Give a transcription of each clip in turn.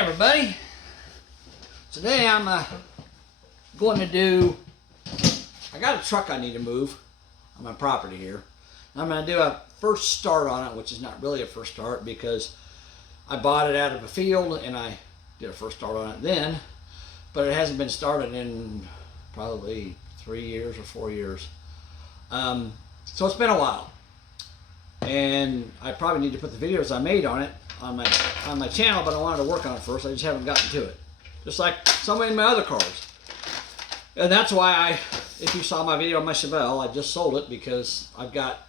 everybody, today I'm going to do, I got a truck I need to move on my property here. I'm going to do a first start on it, which is not really a first start because I bought it out of a field and I did a first start on it then, but it hasn't been started in probably 3 years or 4 years. So it's been a while, and I probably need to put the videos I made on it on my channel, but I wanted to work on it first. I just haven't gotten to it, just like so many of my other cars. And that's why if you saw my video on my Chevelle, I just sold it because I've got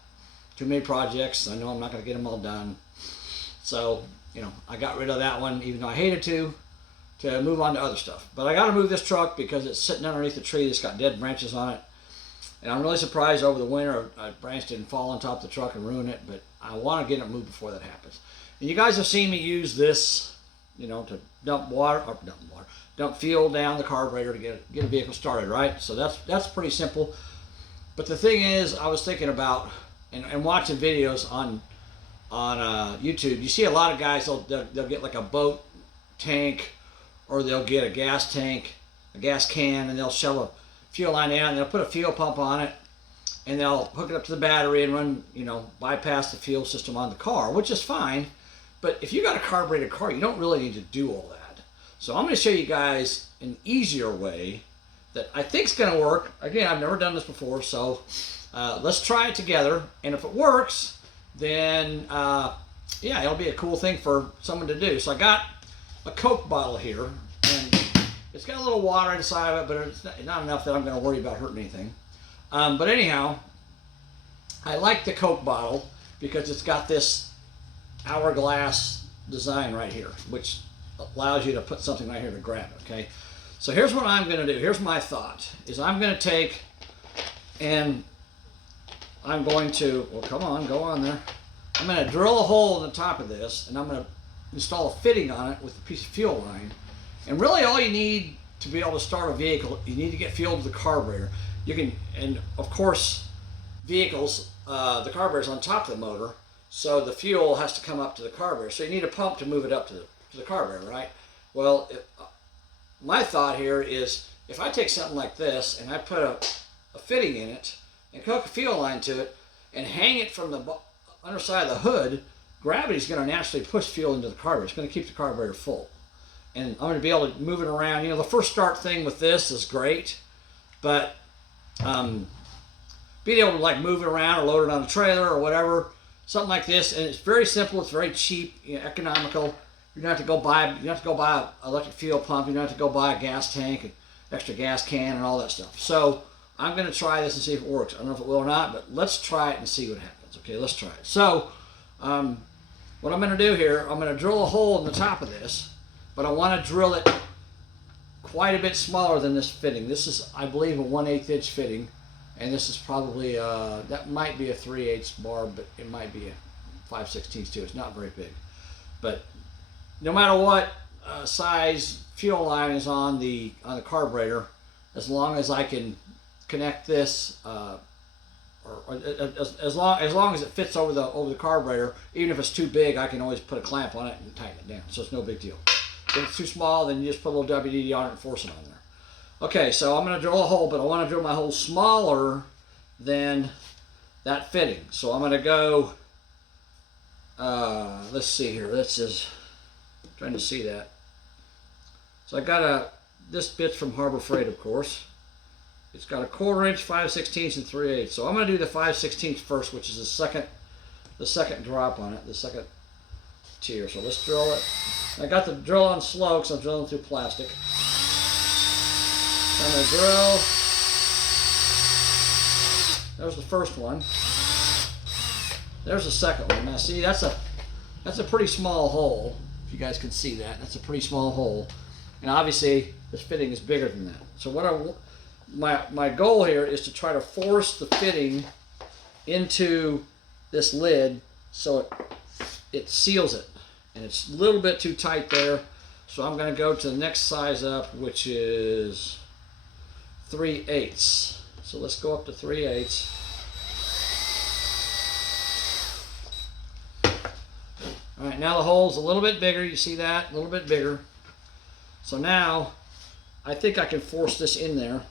too many projects. I know I'm not going to get them all done, so I got rid of that one, even though I hated to move on to other stuff. But I got to move this truck because it's sitting underneath a tree that's got dead branches on it. And I'm really surprised over the winter a branch didn't fall on top of the truck and ruin it, but I want to get it moved before that happens. And you guys have seen me use this, to dump fuel down the carburetor to get a vehicle started, right? So that's pretty simple. But the thing is, I was thinking about and watching videos on YouTube. You see a lot of guys, they'll get like a boat tank, or they'll get a gas tank, a gas can, and they'll shove a fuel line down, and they'll put a fuel pump on it, and they'll hook it up to the battery and run, bypass the fuel system on the car, which is fine. But if you got a carbureted car, you don't really need to do all that. So I'm going to show you guys an easier way that I think is going to work. Again, I've never done this before, so let's try it together. And if it works, then yeah, it'll be a cool thing for someone to do. So I got a Coke bottle here, and it's got a little water inside of it, but it's not enough that I'm going to worry about hurting anything. But anyhow, I like the Coke bottle because it's got this hourglass design right here, which allows you to put something right here to grab it, okay? So here's what I'm going to do. Here's my thought, is I'm going to take and I'm going to, well, come on, go on there. I'm going to drill a hole in the top of this, and I'm going to install a fitting on it with a piece of fuel line. And really all you need to be able to start a vehicle, you need to get fuel to the carburetor. You can, and of course, vehicles, the carburetor's on top of the motor, so the fuel has to come up to the carburetor. So you need a pump to move it up to the carburetor, right? Well, my thought here is if I take something like this and I put a fitting in it and hook a fuel line to it and hang it from the underside of the hood, gravity's going to naturally push fuel into the carburetor. It's going to keep the carburetor full. And I'm going to be able to move it around. The first start thing with this is great, but being able to move it around or load it on a trailer or whatever, something like this, and it's very simple. It's very cheap, economical. You don't have to go buy an electric fuel pump. You don't have to go buy a gas tank, an extra gas can, and all that stuff. So I'm going to try this and see if it works. I don't know if it will or not, but let's try it and see what happens. Okay, let's try it. So what I'm going to do here, I'm going to drill a hole in the top of this. But I want to drill it quite a bit smaller than this fitting. This is, I believe, a 1/8 inch fitting, and this is probably that might be a 3/8 bar, but it might be a 5/16 too. It's not very big, but no matter what size fuel line is on the carburetor, as long as I can connect this, or as long as it fits over the carburetor, even if it's too big, I can always put a clamp on it and tighten it down. So it's no big deal. If it's too small, then you just put a little WD on it and force it on there. Okay, so I'm going to drill a hole, but I want to drill my hole smaller than that fitting. So I'm going to go, let's see here. This is, trying to see that. So I got this bit's from Harbor Freight, of course. It's got a 1/4 inch, 5/16, and 3/8. So I'm going to do the 5/16 first, which is the second drop on it, the second tier. So let's drill it. I got the drill on slow because I'm drilling through plastic. I'm going to drill. There's the first one. There's the second one. Now see, that's a pretty small hole. If you guys can see that, that's a pretty small hole. And obviously, this fitting is bigger than that. So what my goal here is to try to force the fitting into this lid so it seals it. And it's a little bit too tight there, so I'm going to go to the next size up, which is 3/8. So let's go up to 3/8. All right, now the hole's a little bit bigger. You see that? A little bit bigger. So now I think I can force this in there.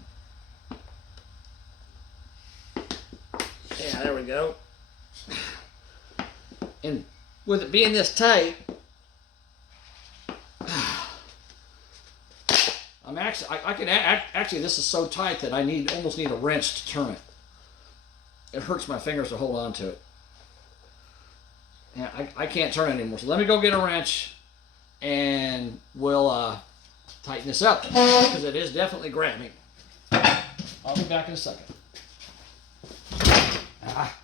Yeah, there we go. And with it being this tight, I'm actually, I can actually, this is so tight that I almost need a wrench to turn it. It hurts my fingers to hold on to it. Yeah, I can't turn it anymore. So let me go get a wrench and we'll tighten this up because it is definitely grabbing. I'll be back in a second. Ah.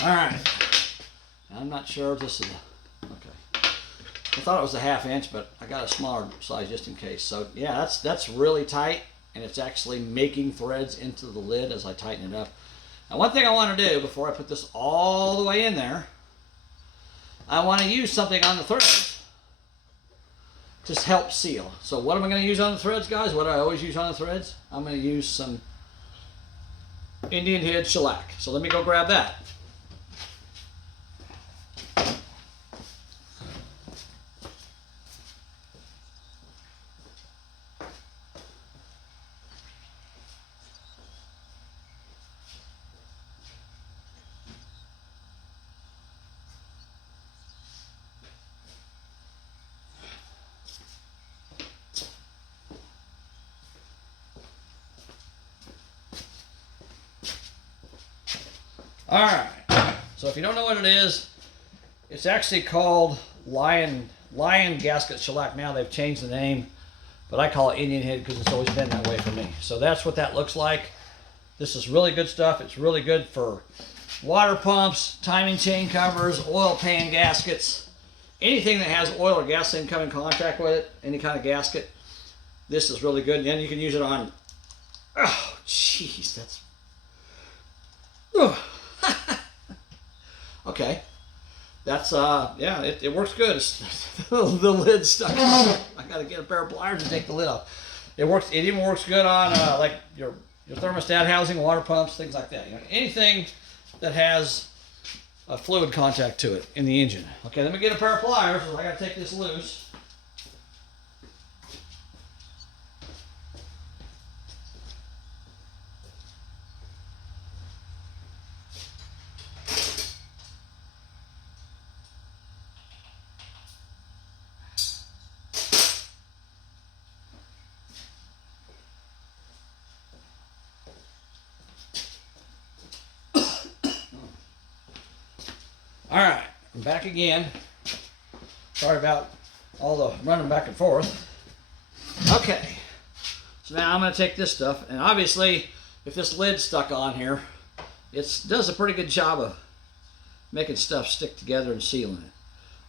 All right. I'm not sure if this is okay. I thought it was a 1/2 inch, but I got a smaller size just in case. So yeah, that's really tight, and it's actually making threads into the lid as I tighten it up. Now, one thing I want to do before I put this all the way in there, I want to use something on the threads to help seal. So what am I going to use on the threads, guys? What do I always use on the threads? I'm going to use some Indian Head shellac. So let me go grab that. All right. So if you don't know what it is, it's actually called Lion Gasket Shellac. Now they've changed the name, but I call it Indian Head because it's always been that way for me. So that's what that looks like. This is really good stuff. It's really good for water pumps, timing chain covers, oil pan gaskets, anything that has oil or gasoline come in contact with it, any kind of gasket. This is really good. And then you can use it on, oh, jeez, that's, okay. That's, yeah, it works good. The lid's stuck. I gotta get a pair of pliers to take the lid off. It works, it even works good on, like your thermostat housing, water pumps, things like that. You know, anything that has a fluid contact to it in the engine. Okay, let me get a pair of pliers. I gotta take this loose. All right, I'm back again. Sorry about all the running back and forth. Okay, so now I'm going to take this stuff, and obviously, if this lid's stuck on here, it does a pretty good job of making stuff stick together and sealing it.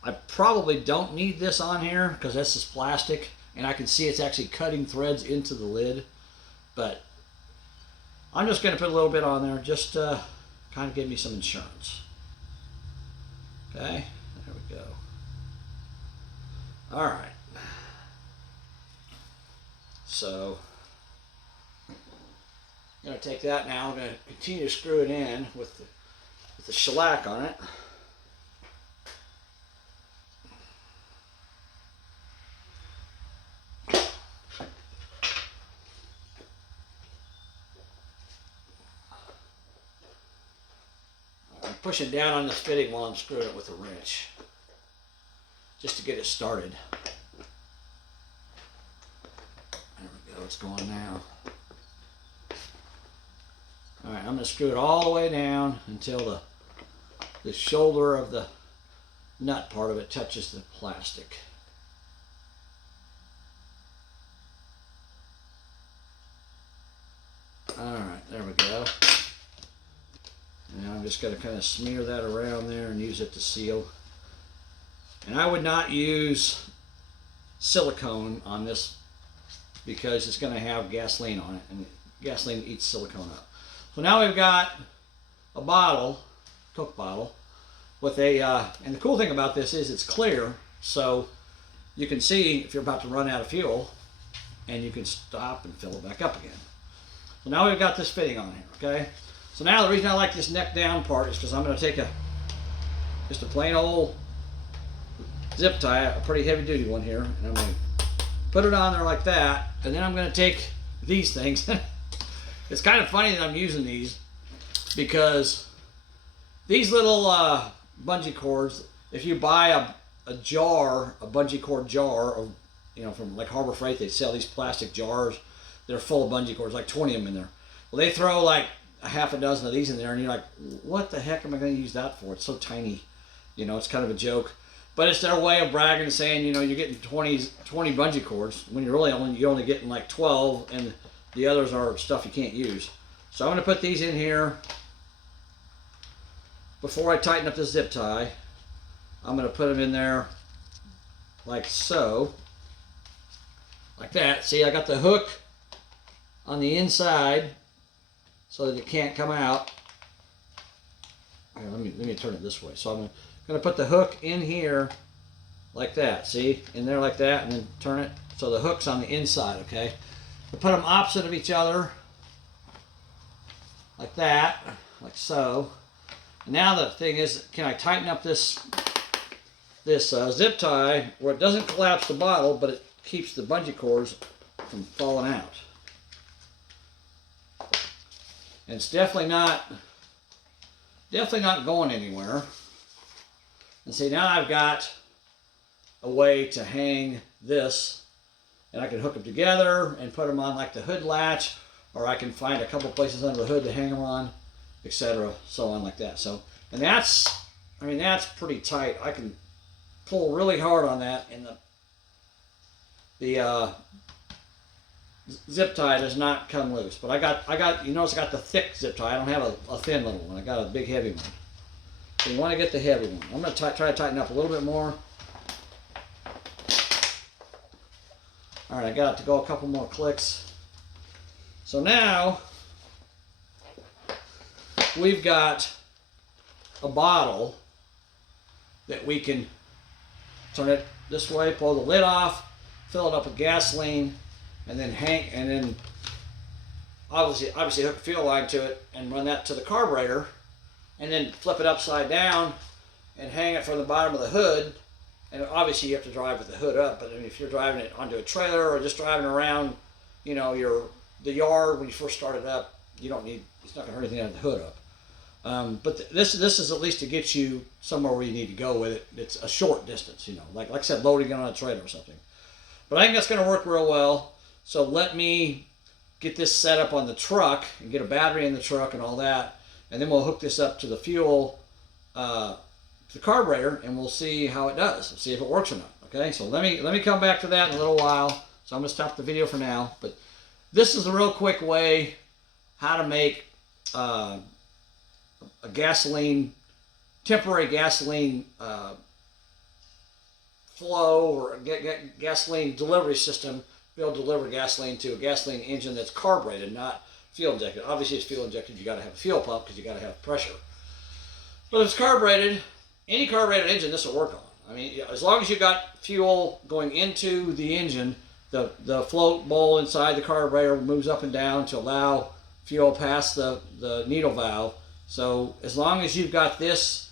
I probably don't need this on here because this is plastic, and I can see it's actually cutting threads into the lid, but I'm just going to put a little bit on there just to kind of give me some insurance. Okay, there we go. All right. So I'm going to take that now. I'm going to continue to screw it in with the shellac on it. I'm pushing down on this fitting while I'm screwing it with a wrench, just to get it started. There we go, it's going now. All right, I'm going to screw it all the way down until the shoulder of the nut part of it touches the plastic. Alright, there we go. Now I'm just going to kind of smear that around there and use it to seal. And I would not use silicone on this because it's going to have gasoline on it, and gasoline eats silicone up. So now we've got a bottle, Coke bottle, with a, and the cool thing about this is it's clear, so you can see if you're about to run out of fuel, and you can stop and fill it back up again. So now we've got this fitting on here, okay? So now the reason I like this neck down part is because I'm going to take just a plain old zip tie, a pretty heavy duty one here, and I'm going to put it on there like that, and then I'm going to take these things. It's kind of funny that I'm using these because these little bungee cords, if you buy a jar, a bungee cord jar, of, you know, from like Harbor Freight, they sell these plastic jars that are full of bungee cords, like 20 of them in there. Well, they throw like a half a dozen of these in there, and you're like, what the heck am I going to use that for? It's so tiny. You know, it's kind of a joke. But it's their way of bragging and saying, you know, you're getting 20 bungee cords when you're only getting like 12, and the others are stuff you can't use. So I'm going to put these in here before I tighten up this zip tie. I'm going to put them in there like so, like that. See, I got the hook on the inside so that it can't come out. Here, let me turn it this way. So I'm going to put the hook in here like that. See, in there like that, and then turn it so the hook's on the inside. Okay, I put them opposite of each other like that, like so. And now the thing is, can I tighten up this zip tie where it doesn't collapse the bottle, but it keeps the bungee cords from falling out? And it's definitely not going anywhere. And see, now I've got a way to hang this, and I can hook them together and put them on like the hood latch, or I can find a couple places under the hood to hang them on, etc., so on like that. So, and that's pretty tight. I can pull really hard on that, and the zip tie does not come loose. But I got you notice I got the thick zip tie. I don't have a thin little one. I got a big heavy one. So you want to get the heavy one. I'm going to try to tighten up a little bit more. All right, I got it to go a couple more clicks. So now we've got a bottle that we can turn it this way, pull the lid off, fill it up with gasoline, and then obviously hook a fuel line to it and run that to the carburetor, and then flip it upside down and hang it from the bottom of the hood. And obviously you have to drive with the hood up, but I mean, if you're driving it onto a trailer or just driving around, you know, the yard when you first start it up, you don't need, it's not going to hurt anything to have the hood up. But this is at least to get you somewhere where you need to go with it. It's a short distance, you know, like I said, loading it on a trailer or something. But I think that's going to work real well. So let me get this set up on the truck and get a battery in the truck and all that, and then we'll hook this up to the fuel, the carburetor, and we'll see how it does. We'll see if it works or not. Okay, so let me come back to that in a little while. So I'm going to stop the video for now. But this is a real quick way how to make a temporary gasoline flow or gasoline delivery system. Be able to deliver gasoline to a gasoline engine that's carbureted, not fuel injected. Obviously, it's fuel injected. You got to have a fuel pump because you got to have pressure. But if it's carbureted, any carbureted engine, this will work on. I mean, as long as you got fuel going into the engine, the float bowl inside the carburetor moves up and down to allow fuel past the needle valve. So as long as you've got this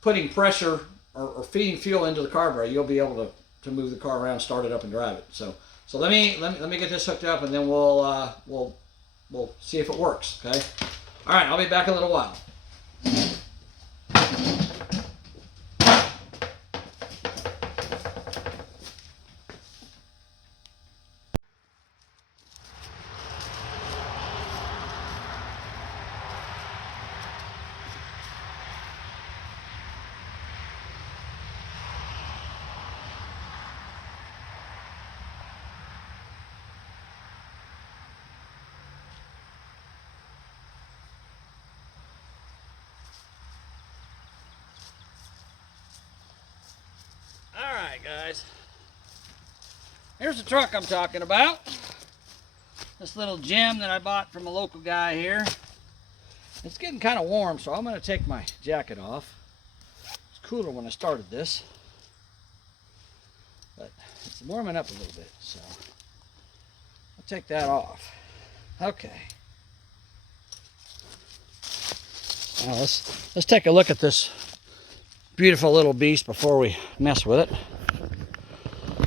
putting pressure or feeding fuel into the carburetor, you'll be able to move the car around, start it up, and drive it. So let me get this hooked up, and then we'll see if it works. Okay. All right. I'll be back in a little while. guys. Here's the truck I'm talking about. This little gem that I bought from a local guy here. It's getting kind of warm, so I'm going to take my jacket off. It's cooler when I started this, but it's warming up a little bit, so I'll take that off. Okay. Now let's take a look at this beautiful little beast before we mess with it.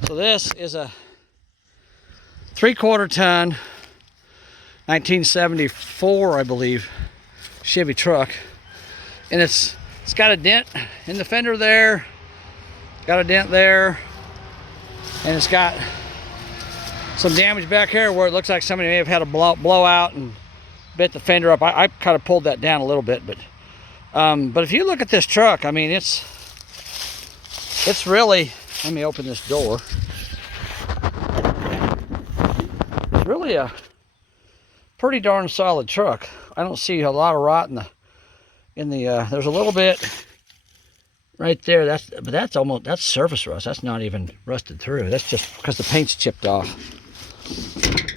So this is a 3/4 ton 1974, I believe, Chevy truck, and it's got a dent in the fender there, got a dent there, and it's got some damage back here where it looks like somebody may have had a blowout and bit the fender up. I kind of pulled that down a little bit, but if you look at this truck, I mean, it's really, let me open this door. It's really a pretty darn solid truck. I don't see a lot of rot in the there's a little bit right there. That's surface rust. That's not even rusted through. That's just because the paint's chipped off.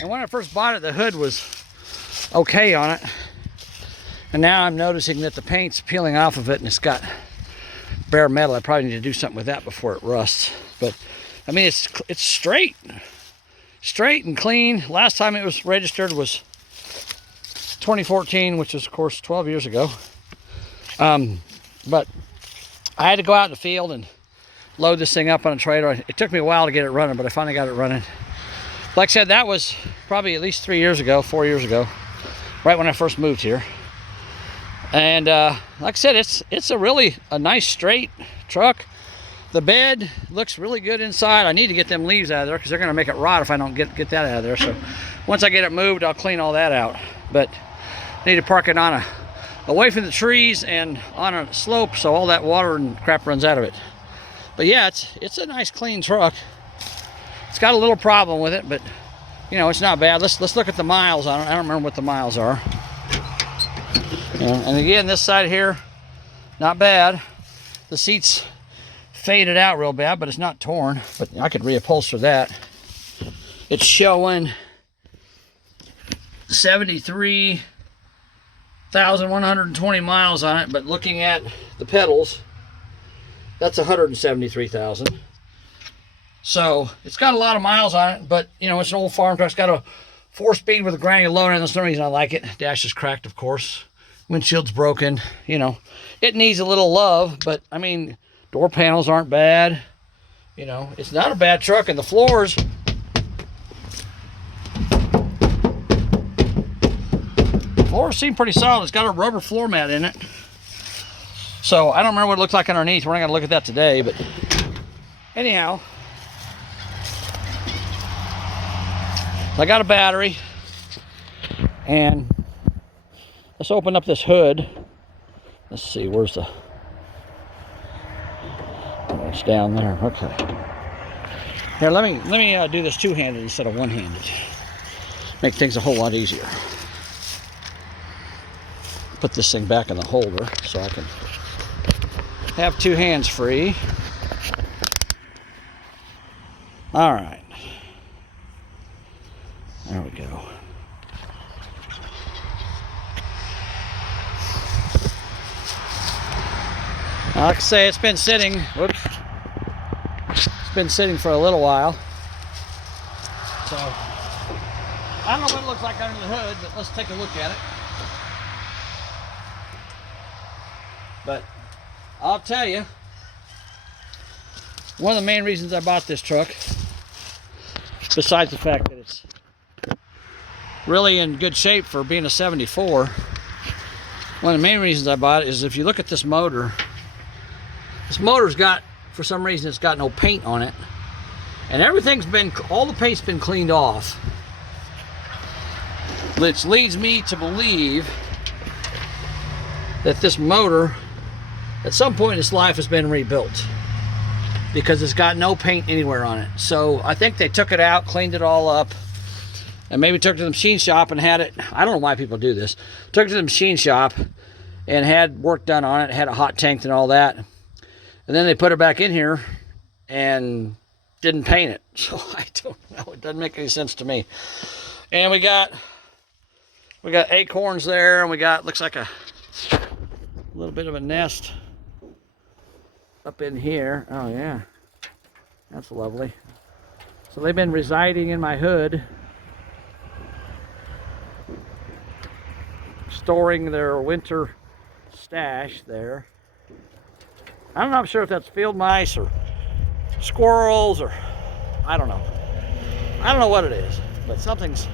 And when I first bought it, the hood was okay on it, and now I'm noticing that the paint's peeling off of it and it's got bare metal. I probably need to do something with that before it rusts. But I mean, it's straight and clean. Last time it was registered was 2014, which is of course 12 years ago. But I had to go out in the field and load this thing up on a trailer. It took me a while to get it running, but I finally got it running. Like I said, that was probably at least 4 years ago, right when I first moved here. And like I said, it's a nice straight truck. The bed looks really good inside. I need to get them leaves out of there because they're going to make it rot if I don't get that out of there. So once I get it moved, I'll clean all that out. But I need to park it on away from the trees and on a slope so all that water and crap runs out of it. But yeah, it's a nice clean truck. It's got a little problem with it, but you know, it's not bad. Let's look at the miles on it. I don't remember what the miles are. And again, this side here, not bad. The seats faded out real bad, but it's not torn. But I could reupholster that. It's showing 73,120 miles on it, but looking at the pedals, that's 173,000. So it's got a lot of miles on it, but you know, it's an old farm truck. It's got a 4-speed with a granular loader, and that's the reason I like it. Dash is cracked, of course. Windshield's broken. You know, it needs a little love, but I mean, door panels aren't bad. You know, it's not a bad truck, and the floors, seem pretty solid. It's got a rubber floor mat in it. So I don't remember what it looks like underneath. We're not going to look at that today, but anyhow, I got a battery, and let's open up this hood. Let's see, where's the, oh, it's down there. Okay. Here, let me do this two-handed instead of one-handed. Make things a whole lot easier. Put this thing back in the holder so I can have two hands free. All right. There we go. Like I say, it's been sitting. Whoops. It's been sitting for a little while. So I don't know what it looks like under the hood, but let's take a look at it. But I'll tell you, one of the main reasons I bought this truck, besides the fact that it's really in good shape for being a 74, one of the main reasons I bought it is if you look at this motor's got, for some reason, it's got no paint on it. And all the paint's been cleaned off. Which leads me to believe that this motor, at some point in its life, has been rebuilt, because it's got no paint anywhere on it. So I think they took it out, cleaned it all up, and maybe took it to the machine shop and had it, I don't know why people do this, took it to the machine shop and had work done on it, had a hot tank and all that. And then they put it back in here and didn't paint it. So I don't know. It doesn't make any sense to me. And we got acorns there, and we got, looks like a little bit of a nest up in here. Oh yeah, that's lovely. So they've been residing in my hood, storing their winter stash there. I don't know, I'm sure if that's field mice or squirrels or I don't know. I don't know what it is, but something's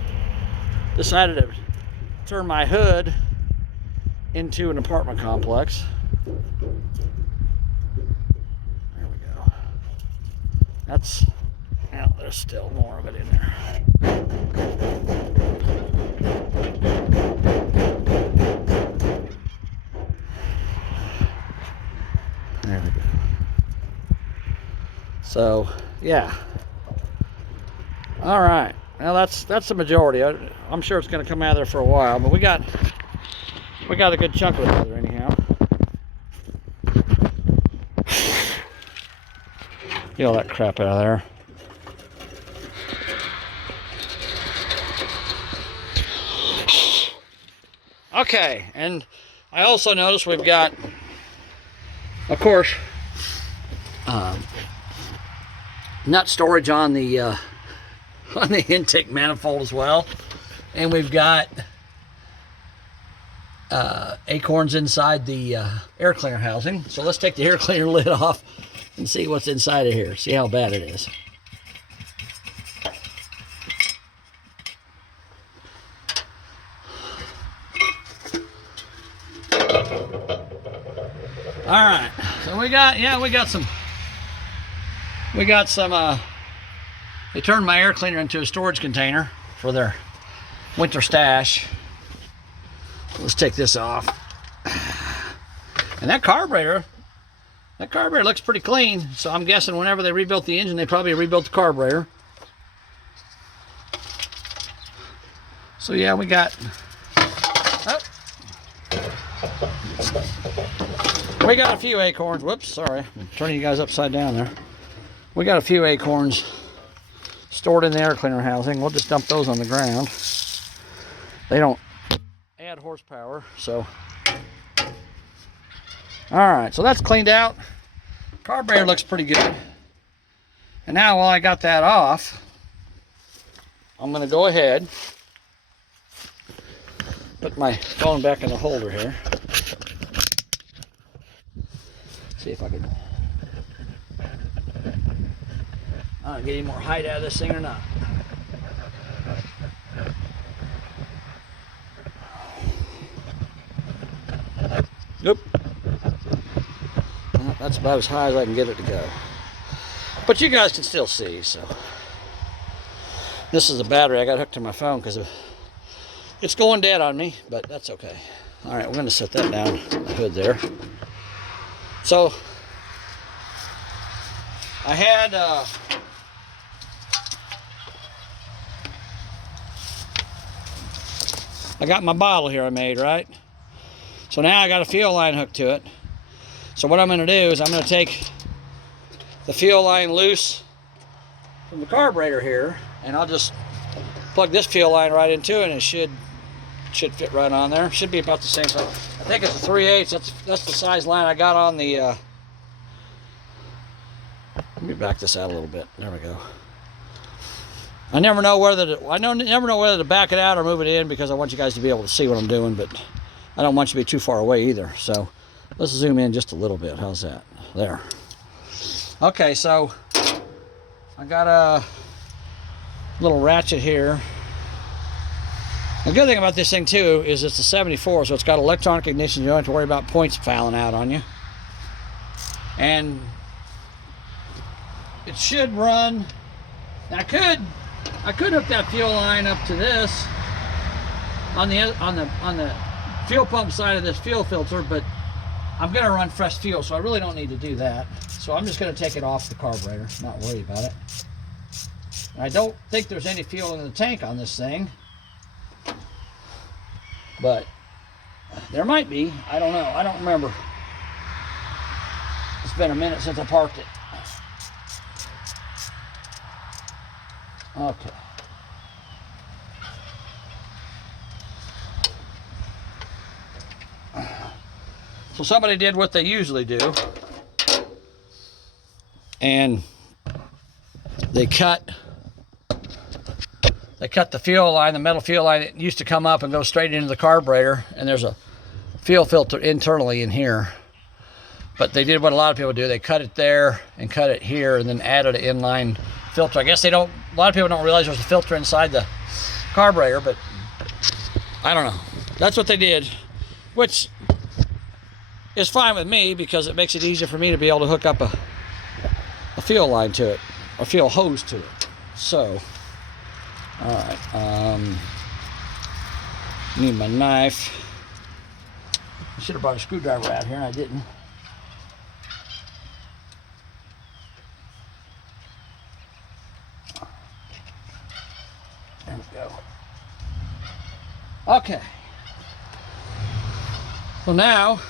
decided to turn my hood into an apartment complex. There we go. That's, well, there's still more of it in there. There we go. So, yeah. All right. Well, that's the majority. I'm sure it's going to come out of there for a while, but we got a good chunk of it out there anyhow. Get all that crap out of there. Okay, and I also noticed we've got, of course, nut storage on the intake manifold as well, and we've got acorns inside the air cleaner housing. So let's take the air cleaner lid off and see what's inside of here. See how bad it is. All right, so we got some. They turned my air cleaner into a storage container for their winter stash. Let's take this off. And that carburetor looks pretty clean. So I'm guessing whenever they rebuilt the engine, they probably rebuilt the carburetor. So yeah, we got a few acorns. Whoops, sorry. I'm turning you guys upside down there. We got a few acorns stored in the air cleaner housing. We'll just dump those on the ground. They don't add horsepower, so. All right, so that's cleaned out. Carburetor looks pretty good. And now while I got that off, I'm gonna go ahead, put my phone back in the holder here. See if I can get any more height out of this thing or not. Nope. Well, that's about as high as I can get it to go. But you guys can still see, so. This is the battery I got hooked to my phone because it's going dead on me, but that's okay. All right, we're going to set that down on the hood there. So, I had I got my bottle here I made, right? So now I got a fuel line hooked to it. So what I'm going to do is I'm going to take the fuel line loose from the carburetor here, and I'll just plug this fuel line right into it, and it should fit right on there. Should be about the same size. I think it's a 3/8. That's the size line I got on the. Let me back this out a little bit. There we go. I never know whether to back it out or move it in because I want you guys to be able to see what I'm doing, but I don't want you to be too far away either. So let's zoom in just a little bit. How's that? There. Okay, so I got a little ratchet here. The good thing about this thing too is it's a 74, so it's got electronic ignition. You don't have to worry about points fouling out on you. And it should run. I could hook that fuel line up to this on the fuel pump side of this fuel filter, but I'm going to run fresh fuel, so I really don't need to do that. So I'm just going to take it off the carburetor, not worry about it. And I don't think there's any fuel in the tank on this thing, but there might be. I don't know. I don't remember. It's been a minute since I parked it. Okay. So somebody did what they usually do, and they cut the fuel line, the metal fuel line that used to come up and go straight into the carburetor, and there's a fuel filter internally in here. But they did what a lot of people do. They cut it there and cut it here and then added an inline filter. I guess a lot of people don't realize there's a filter inside the carburetor, but I don't know. That's what they did, which is fine with me because it makes it easier for me to be able to hook up a fuel line to it, or fuel hose to it. So, all right, need my knife. I should have brought a screwdriver out here and I didn't. There we go. Okay. Well, now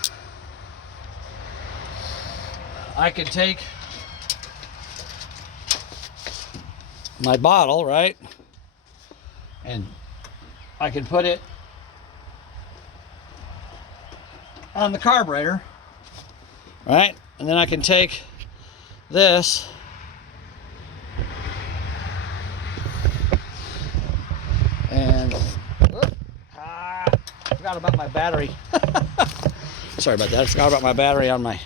I can take my bottle, right? And I can put it on the carburetor, right? And then I can take this and I forgot about my battery. Sorry about that. I forgot about my battery on my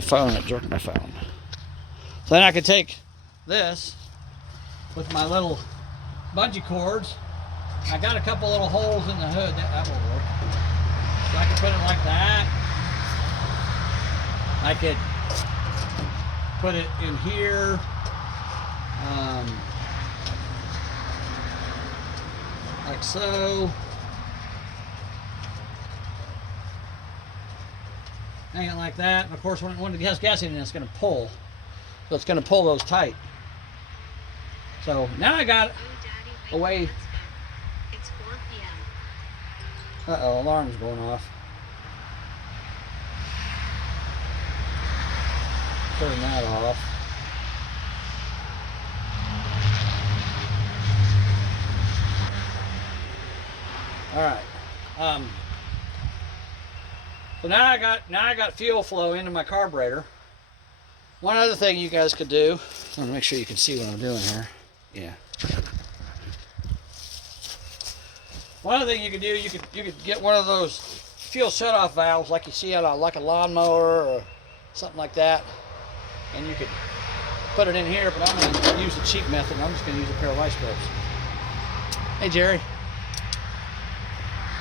phone. It jerked my phone. So then I can take this with my little bungee cords. I got a couple little holes in the hood. That will work. So I can put it like that. I could put it in here. Like so. Hang it like that. And of course, when it has gas in it, it's going to pull. So it's going to pull those tight. So now I got a way. It's 4 p.m. Uh-oh, alarm's going off. Turn that off. All right. So now I got fuel flow into my carburetor. One other thing you guys could do. I want to make sure you can see what I'm doing here. Yeah. One other thing you could do, you could get one of those fuel shutoff valves like you see on a lawnmower or something like that, and you could put it in here. But I'm going to use the cheap method. I'm just going to use a pair of vice grips. Hey Jerry,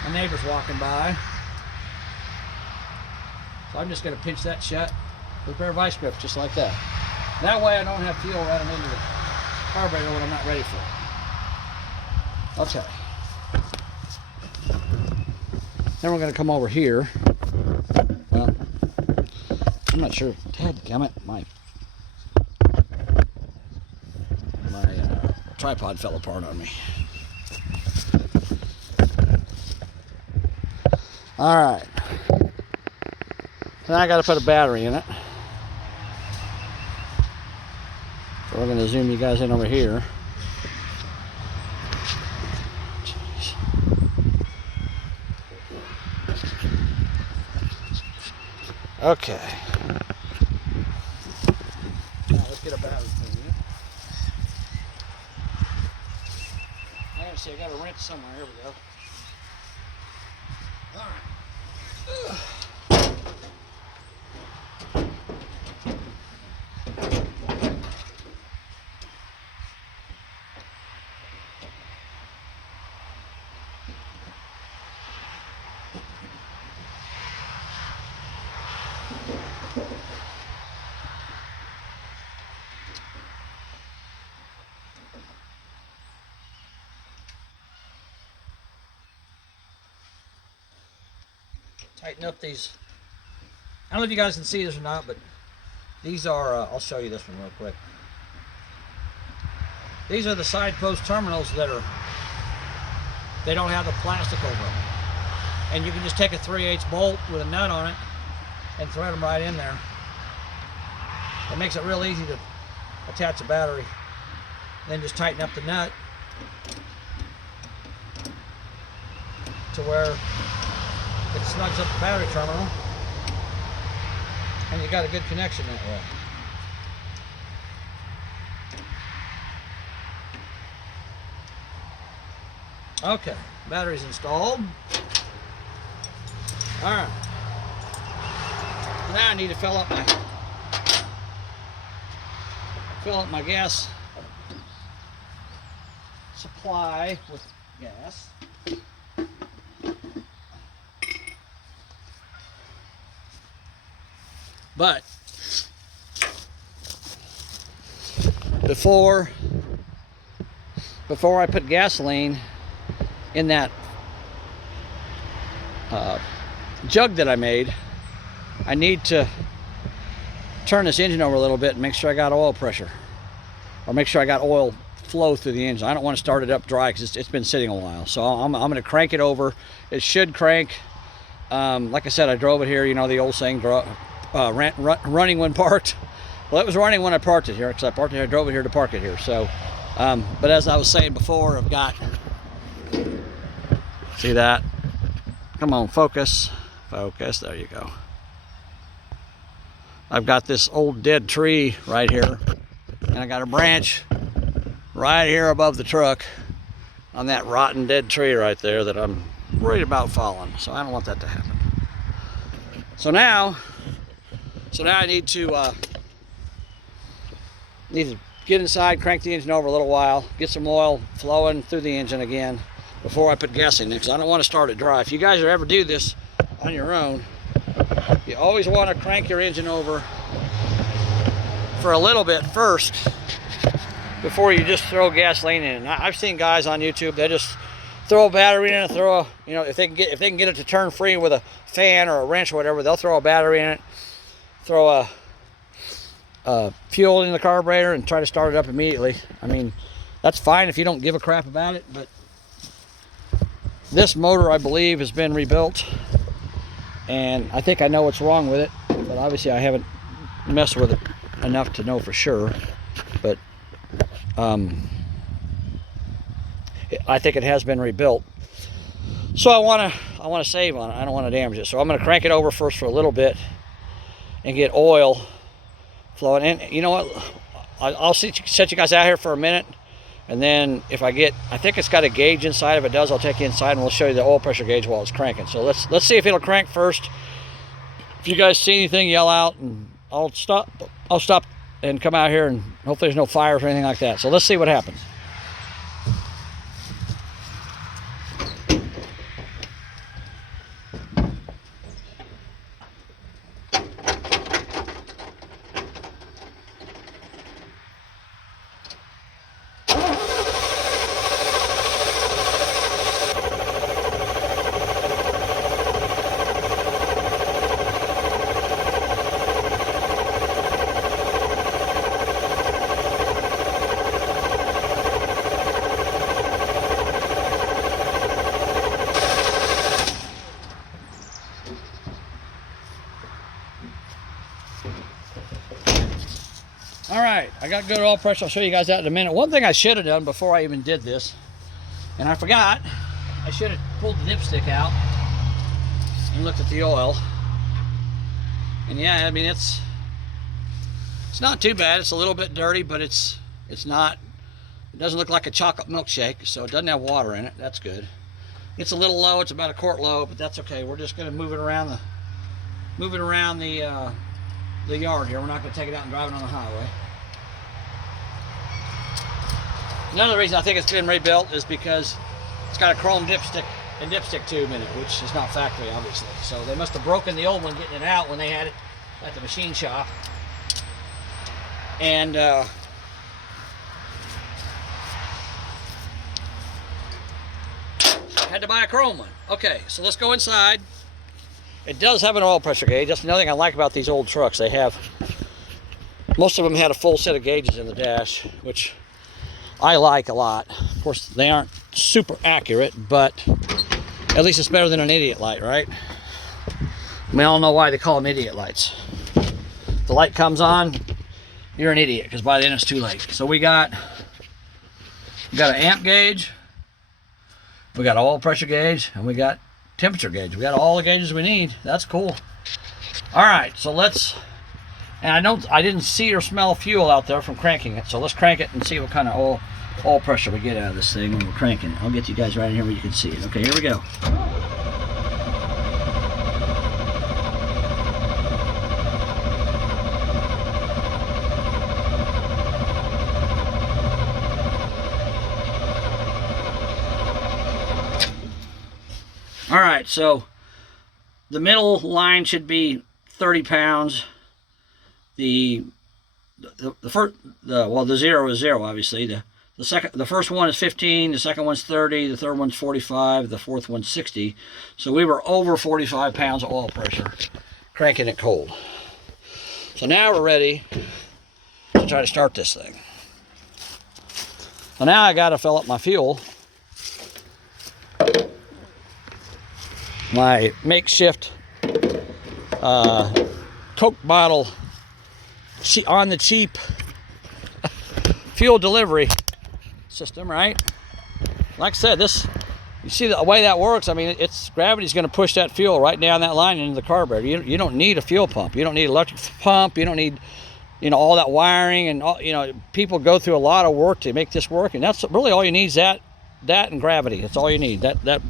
my neighbor's walking by, so I'm just going to pinch that shut with a pair of vice grips, just like that. That way I don't have fuel running into the carburetor when I'm not ready for it. Okay. Then we're going to come over here. Well, I'm not sure. Dadgummit, my tripod fell apart on me. All right. Now I got to put a battery in it. So we're going to zoom you guys in over here. Okay. Now let's get a battery for you. I gotta see, I got a wrench somewhere. Here we go. All right. Tighten up these. I don't know if you guys can see this or not, but these are, I'll show you this one real quick. These are the side post terminals they don't have the plastic over them. And you can just take a 3/8 bolt with a nut on it and thread them right in there. It makes it real easy to attach a battery Then just tighten up the nut to where it snugs up the battery terminal, and you got a good connection that way. Okay, battery's installed. All right. Now I need to fill up my gas supply with gas. But before I put gasoline in that jug that I made, I need to turn this engine over a little bit and make sure I got oil pressure, or make sure I got oil flow through the engine. I don't want to start it up dry because it's been sitting a while. So I'm going to crank it over. It should crank. Like I said, I drove it here. You know the old saying, running when parked. Well, it was running when I parked it here, because I parked it here, I drove it here to park it here. So, but as I was saying before, I've got, see that? Come on, focus. Focus, there you go. I've got this old dead tree right here, and I got a branch right here above the truck on that rotten dead tree right there that I'm worried about falling. So I don't want that to happen. So now I need to get inside, crank the engine over a little while, get some oil flowing through the engine again before I put gas in it, because I don't want to start it dry. If you guys ever do this on your own, you always want to crank your engine over for a little bit first before you just throw gasoline in. I've seen guys on YouTube, they just throw a battery in it, if they can get it to turn free with a fan or a wrench or whatever, they'll throw a battery in it, throw a fuel in the carburetor and try to start it up immediately. I mean, that's fine if you don't give a crap about it, but this motor, I believe, has been rebuilt, and I think I know what's wrong with it, but obviously I haven't messed with it enough to know for sure. But I think it has been rebuilt, so I want to save on it. I don't want to damage it, so I'm going to crank it over first for a little bit and get oil flowing. And you know what, I'll set you guys out here for a minute, and then if I think it's got a gauge inside. If it does, I'll take you inside and we'll show you the oil pressure gauge while it's cranking. So let's see if it'll crank first. If you guys see anything, yell out, and I'll stop and come out here, and hopefully there's no fires or anything like that. So let's see what happens. All right, I got good oil pressure. I'll show you guys that in a minute. One thing I should have done before I even did this, and I forgot, I should have pulled the dipstick out and looked at the oil. And yeah, I mean, it's not too bad. It's a little bit dirty, but it doesn't look like a chocolate milkshake, so it doesn't have water in it. That's good. It's a little low. It's about a quart low, but that's okay. We're just going to move it around the yard here. We're not going to take it out and drive it on the highway. Another reason I think it's been rebuilt is because it's got a chrome dipstick and dipstick tube in it, which is not factory, obviously. So they must have broken the old one getting it out when they had it at the machine shop. And had to buy a chrome one. Okay, so let's go inside. It does have an oil pressure gauge. That's another thing I like about these old trucks. Most of them had a full set of gauges in the dash, which I like a lot. Of course, they aren't super accurate, but at least it's better than an idiot light, right? We all know why they call them idiot lights. The light comes on, you're an idiot, because by then it's too late. So we got We got an amp gauge, we got oil pressure gauge, and we got temperature gauge. We got all the gauges we need. That's cool. All right, so let's, and I didn't see or smell fuel out there from cranking it, so let's crank it and see what kind of oil pressure we get out of this thing when we're cranking it. I'll get you guys right in here where you can see it. Okay, here we go. All right, so the middle line should be 30 pounds. The zero is zero, obviously. The first one is 15, the second one's 30, the third one's 45, the fourth one's 60. So we were over 45 pounds of oil pressure cranking it cold. So now we're ready to try to start this thing. So now I got to fill up my fuel. My makeshift Coke bottle on the cheap fuel delivery system, right? Like I said, you see the way that works. I mean, gravity's going to push that fuel right down that line into the carburetor. You don't need a fuel pump. You don't need an electric pump. You don't need, all that wiring, and all, people go through a lot of work to make this work, and that's really all you need is that and gravity. That's all you need. That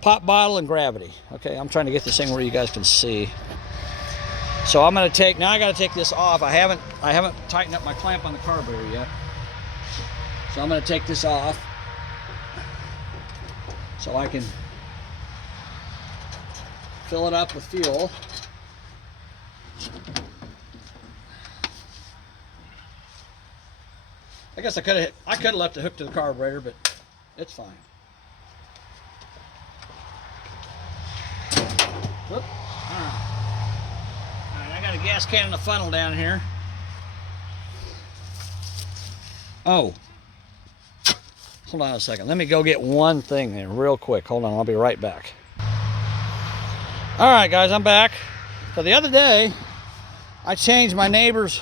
pop bottle and gravity. Okay, I'm trying to get this thing where you guys can see. So I got to take this off. I haven't tightened up my clamp on the carburetor yet. So I'm going to take this off so I can fill it up with fuel. I guess I could have left the hook to the carburetor, but it's fine. Whoop. All right, I got a gas can and a funnel down here. Oh, hold on a second. Let me go get one thing there real quick. Hold on, I'll be right back. All right, guys, I'm back. So the other day, I changed my neighbor's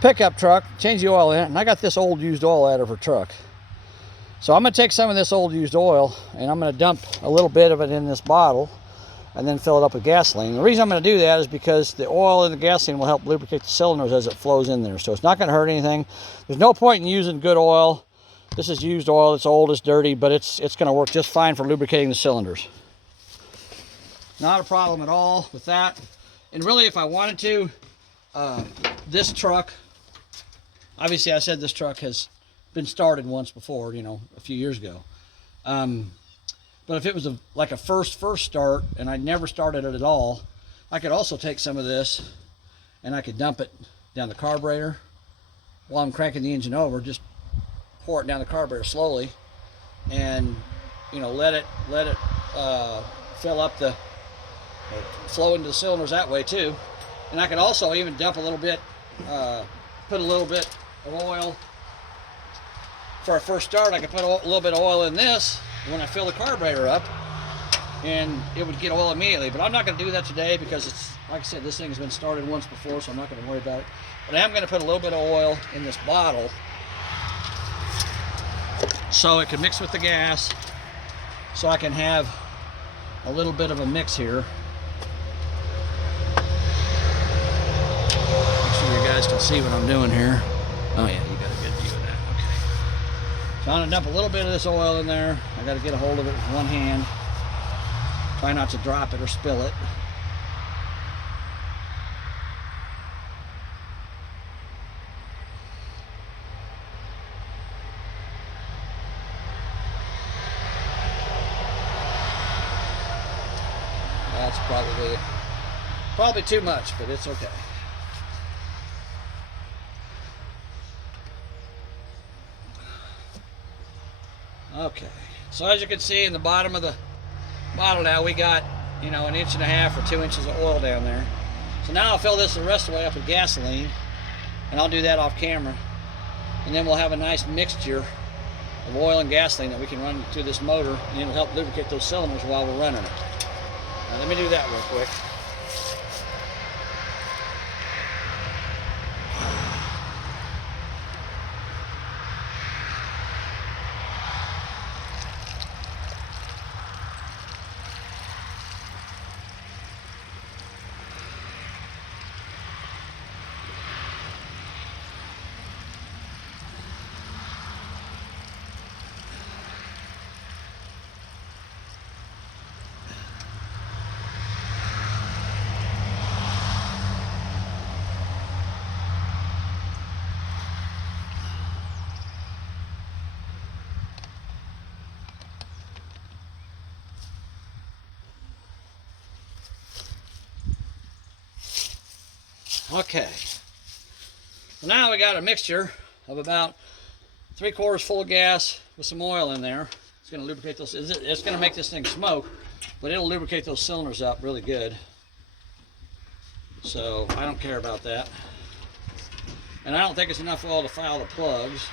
pickup truck, changed the oil in it, and I got this old used oil out of her truck. So I'm going to take some of this old used oil, and I'm going to dump a little bit of it in this bottle, and then fill it up with gasoline. The reason I'm going to do that is because the oil in the gasoline will help lubricate the cylinders as it flows in there. So it's not going to hurt anything. There's no point in using good oil. This is used oil. It's old, it's dirty, but it's going to work just fine for lubricating the cylinders. Not a problem at all with that. And really, if I wanted to, this truck, obviously I said this truck has been started once before, a few years ago. But if it was like a first start and I never started it at all, I could also take some of this and I could dump it down the carburetor while I'm cranking the engine over. Just pour it down the carburetor slowly, and let it fill up flow into the cylinders that way too. And I could also even dump a little bit, put a little bit of oil for a first start. I could put a little bit of oil in this when I fill the carburetor up, and it would get oil immediately. But I'm not going to do that today because it's, like I said, this thing has been started once before, so I'm not going to worry about it. But I am going to put a little bit of oil in this bottle so it can mix with the gas, so I can have a little bit of a mix here. Make sure you guys can see what I'm doing here. Oh yeah, you got a good view of that. Okay. So I'm going to dump a little bit of this oil in there. I got to get a hold of it with one hand. Try not to drop it or spill it. That's probably too much, but it's okay. Okay, so as you can see in the bottom of the bottle now, we got, an 1.5 inches or 2 inches of oil down there. So now I'll fill this the rest of the way up with gasoline, and I'll do that off camera. And then we'll have a nice mixture of oil and gasoline that we can run through this motor, and it'll help lubricate those cylinders while we're running it. Now let me do that real quick. Okay. So now we got a mixture of about 3/4 full of gas with some oil in there. It's going to lubricate those. It's going to make this thing smoke, but it'll lubricate those cylinders up really good. So I don't care about that. And I don't think it's enough oil to foul the plugs.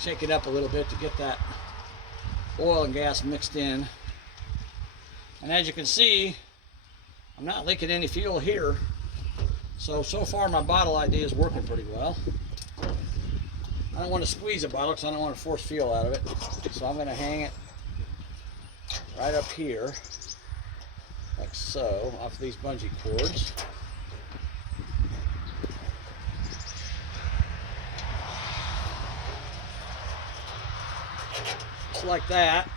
Shake it up a little bit to get that oil and gas mixed in. And as you can see, I'm not leaking any fuel here. So far my bottle idea is working pretty well. I don't want to squeeze a bottle because I don't want to force fuel out of it. So I'm going to hang it right up here, like so, off these bungee cords. Just like that.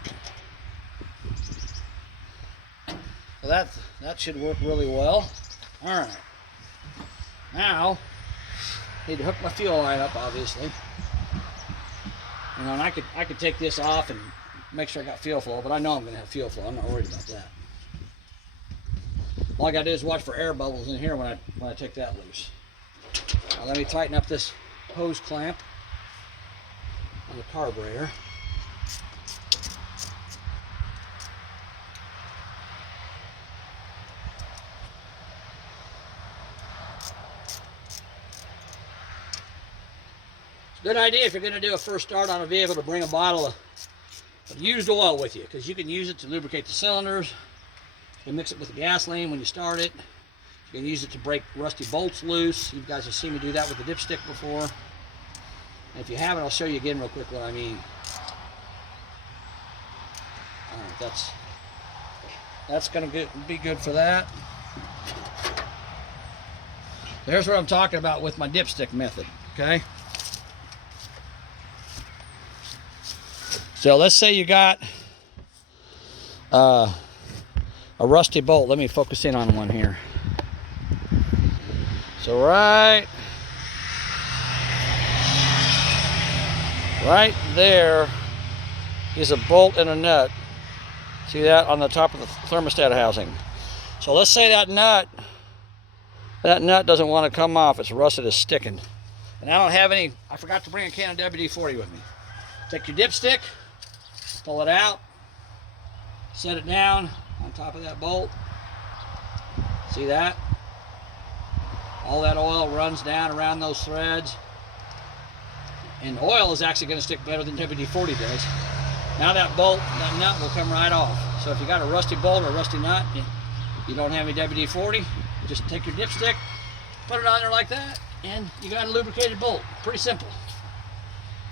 So that should work really well. All right. Now, need to hook my fuel line up, obviously. You know, and I could take this off and make sure I got fuel flow, but I know I'm going to have fuel flow. I'm not worried about that. All I got to do is watch for air bubbles in here when I take that loose. Now let me tighten up this hose clamp on the carburetor. Good idea if you're going to do a first start on a vehicle to bring a bottle of used oil with you, because you can use it to lubricate the cylinders. You can mix it with the gasoline when you start it. You can use it to break rusty bolts loose. You guys have seen me do that with the dipstick before. And if you haven't, I'll show you again real quick what I mean. All right, that's going to be good for that. There's what I'm talking about with my dipstick method, okay? So let's say you got a rusty bolt. Let me focus in on one here. So right there is a bolt and a nut. See that on the top of the thermostat housing. So let's say that nut doesn't want to come off. It's rusted, it's sticking. And I don't have any, I forgot to bring a can of WD-40 with me. Take your dipstick, pull it out, set it down on top of that bolt. See that? All that oil runs down around those threads. And oil is actually going to stick better than WD-40 does. Now that bolt, that nut will come right off. So if you got a rusty bolt or a rusty nut, you don't have any WD-40, just take your dipstick, put it on there like that, and you got a lubricated bolt. Pretty simple.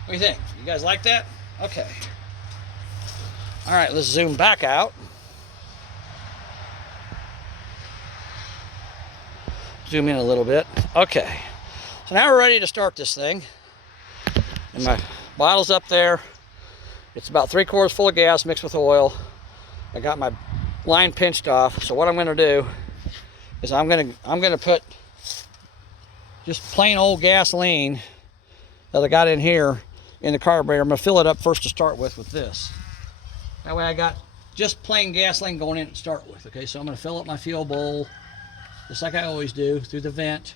What do you think? You guys like that? Okay. All right, let's zoom back out. Zoom in a little bit. Okay. So now we're ready to start this thing. And my bottle's up there. It's about 3/4 full of gas mixed with oil. I got my line pinched off. So what I'm going to do is I'm going to put just plain old gasoline that I got in here in the carburetor. I'm going to fill it up first to start with this. That way I got just plain gasoline going in to start with. Okay, so I'm going to fill up my fuel bowl just like I always do through the vent.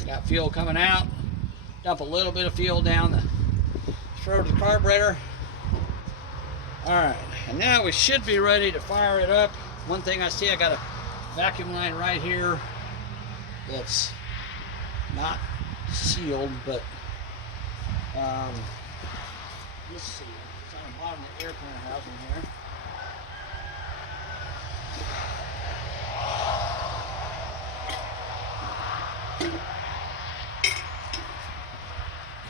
I got fuel coming out. Dump a little bit of fuel down the throat of the carburetor. All right, and now we should be ready to fire it up. One thing I see, I got a vacuum line right here that's not sealed, but let's see. It's on the bottom of the air cleaner housing here.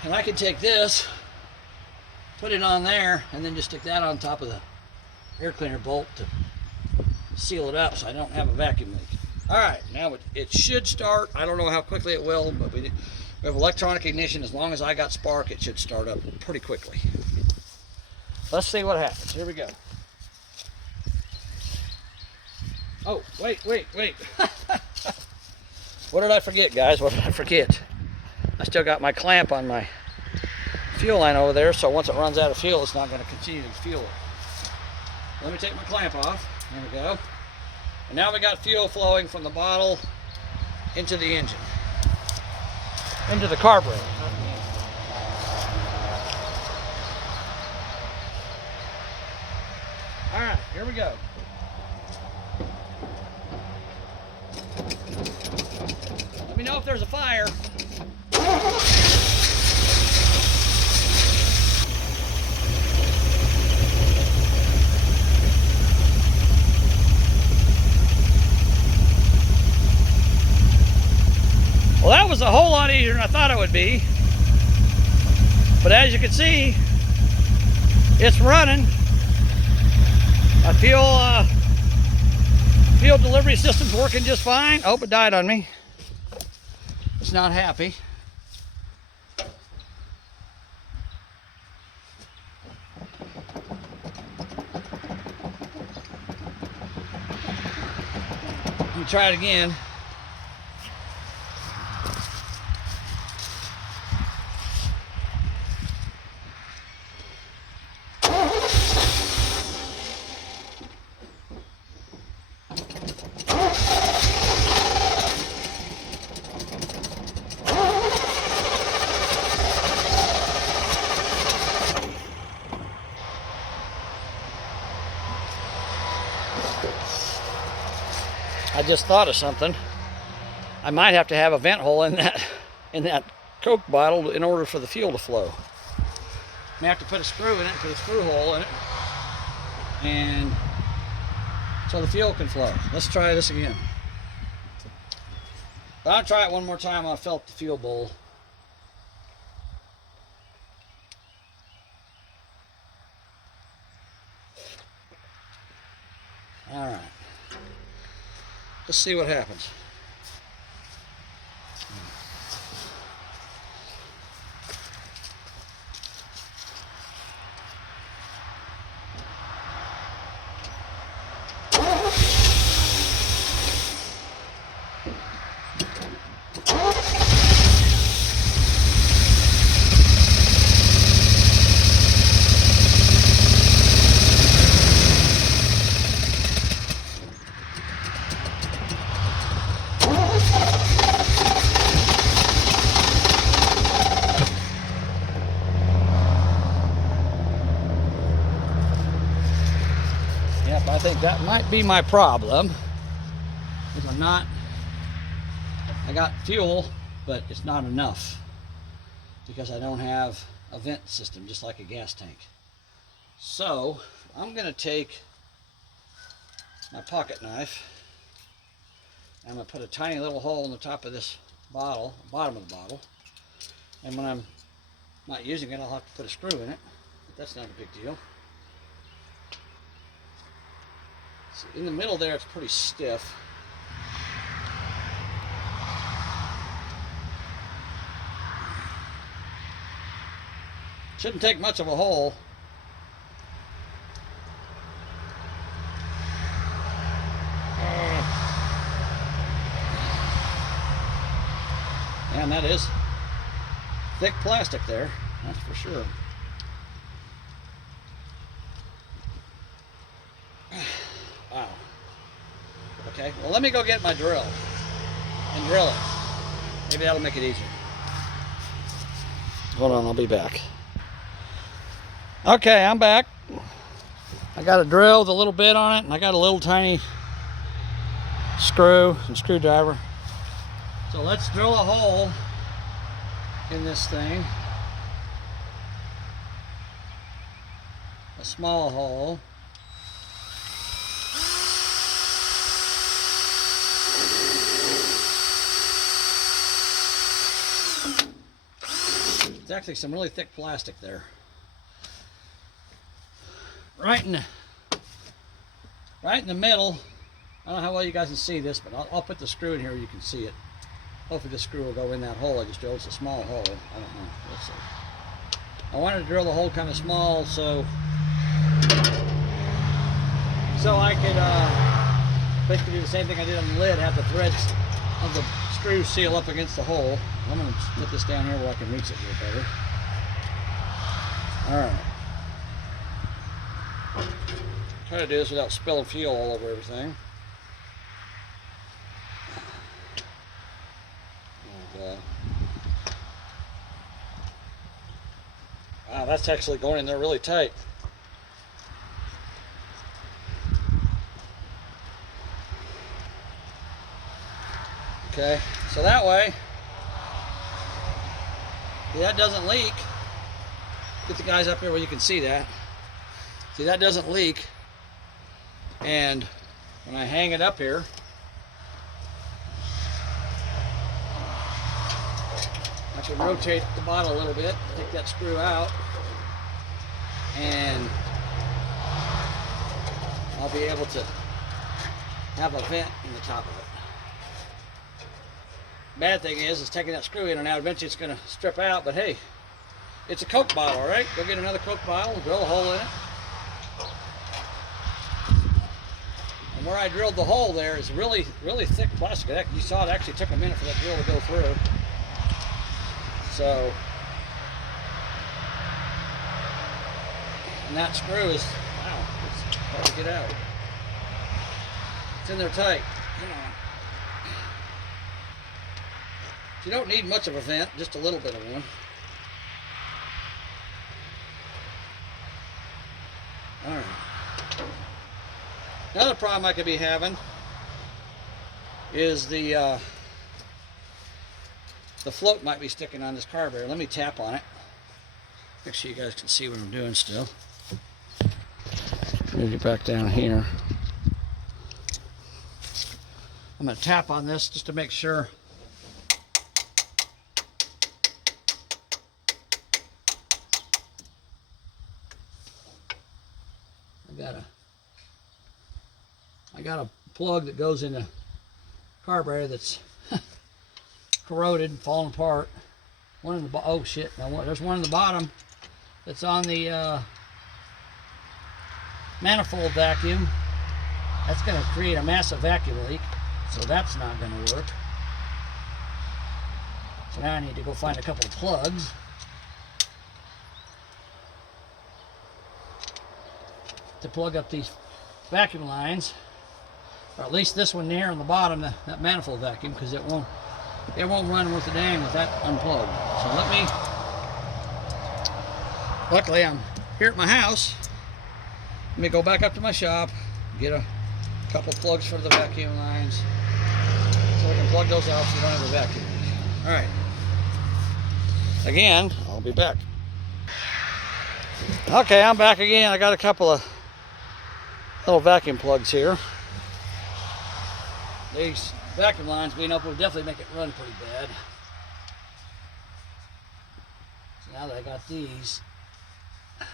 And I can take this, put it on there, and then just stick that on top of the air cleaner bolt to seal it up so I don't have a vacuum leak. All right, now it should start. I don't know how quickly it will, but we have electronic ignition. As long as I got spark, it should start up pretty quickly. Let's see what happens. Here we go. Oh, wait. What did I forget, guys? What did I forget? I still got my clamp on my fuel line over there, so once it runs out of fuel, it's not going to continue to fuel it. Let me take my clamp off. There we go. And now we got fuel flowing from the bottle into the engine, into the carburetor. All right, here we go. Let me know if there's a fire. Well, that was a whole lot easier than I thought it would be. But as you can see, it's running. My fuel delivery system's working just fine. Oh, it died on me. It's not happy. Let me try it again. I just thought of something. I might have to have a vent hole in that Coke bottle in order for the fuel to flow. I may have to put a screw in it, put a screw hole in it, and so the fuel can flow. Let's try this again. But I'll try it one more time. I felt the fuel bowl. All right. Let's see what happens. I think that might be my problem. Is I got fuel, but it's not enough because I don't have a vent system, just like a gas tank. So I'm going to take my pocket knife. I'm going to put a tiny little hole in the top of this bottle, bottom of the bottle. And when I'm not using it, I'll have to put a screw in it. But that's not a big deal. In the middle there, it's pretty stiff. Shouldn't take much of a hole. And that is thick plastic there, that's for sure. Wow. Okay, well, let me go get my drill and drill it. Maybe that'll make it easier. Hold on, I'll be back. Okay, I'm back. I got a drill with a little bit on it, and I got a little tiny screw and screwdriver. So let's drill a hole in this thing. A small hole. There's actually some really thick plastic there. Right in the middle. I don't know how well you guys can see this, but I'll put the screw in here where you can see it. Hopefully the screw will go in that hole I just drilled. It's a small hole. I don't know. Let's see. I wanted to drill the hole kind of small so I could basically do the same thing I did on the lid, have the threads of the screw seal up against the hole. I'm going to put this down here where I can reach it a little better. Alright. Try to do this without spilling fuel all over everything. Oh god. Wow, that's actually going in there really tight. Okay, so that way, that doesn't leak. Get the guys up here where you can see that. See, that doesn't leak. And when I hang it up here, I can rotate the bottle a little bit, take that screw out, and I'll be able to have a vent in the top of it. Bad thing is taking that screw in and out, eventually it's going to strip out, but hey, it's a Coke bottle, all right? Go get another Coke bottle, drill a hole in it. And where I drilled the hole there is really, really thick plastic. You saw it actually took a minute for that drill to go through. So, and that screw is, wow, it's hard to get out. It's in there tight. Come on. You don't need much of a vent, just a little bit of one. Alright. Another problem I could be having is the float might be sticking on this carburetor. Let me tap on it. Make sure you guys can see what I'm doing still. Let me get back down here. I'm going to tap on this just to make sure. I got a plug that goes in the carburetor that's corroded and falling apart. One in the oh shit! Now there's one in the bottom that's on the manifold vacuum. That's going to create a massive vacuum leak, so that's not going to work. So now I need to go find a couple of plugs. To plug up these vacuum lines, or at least this one there on the bottom, that manifold vacuum, because it won't run worth a dang with that unplugged. So luckily I'm here at my house. Let me go back up to my shop, get a couple plugs for the vacuum lines, so we can plug those out so we don't have a vacuum. All right. Again, I'll be back. Okay, I'm back again. I got a couple of little vacuum plugs here. These vacuum lines being up will definitely make it run pretty bad. So now that I got these, I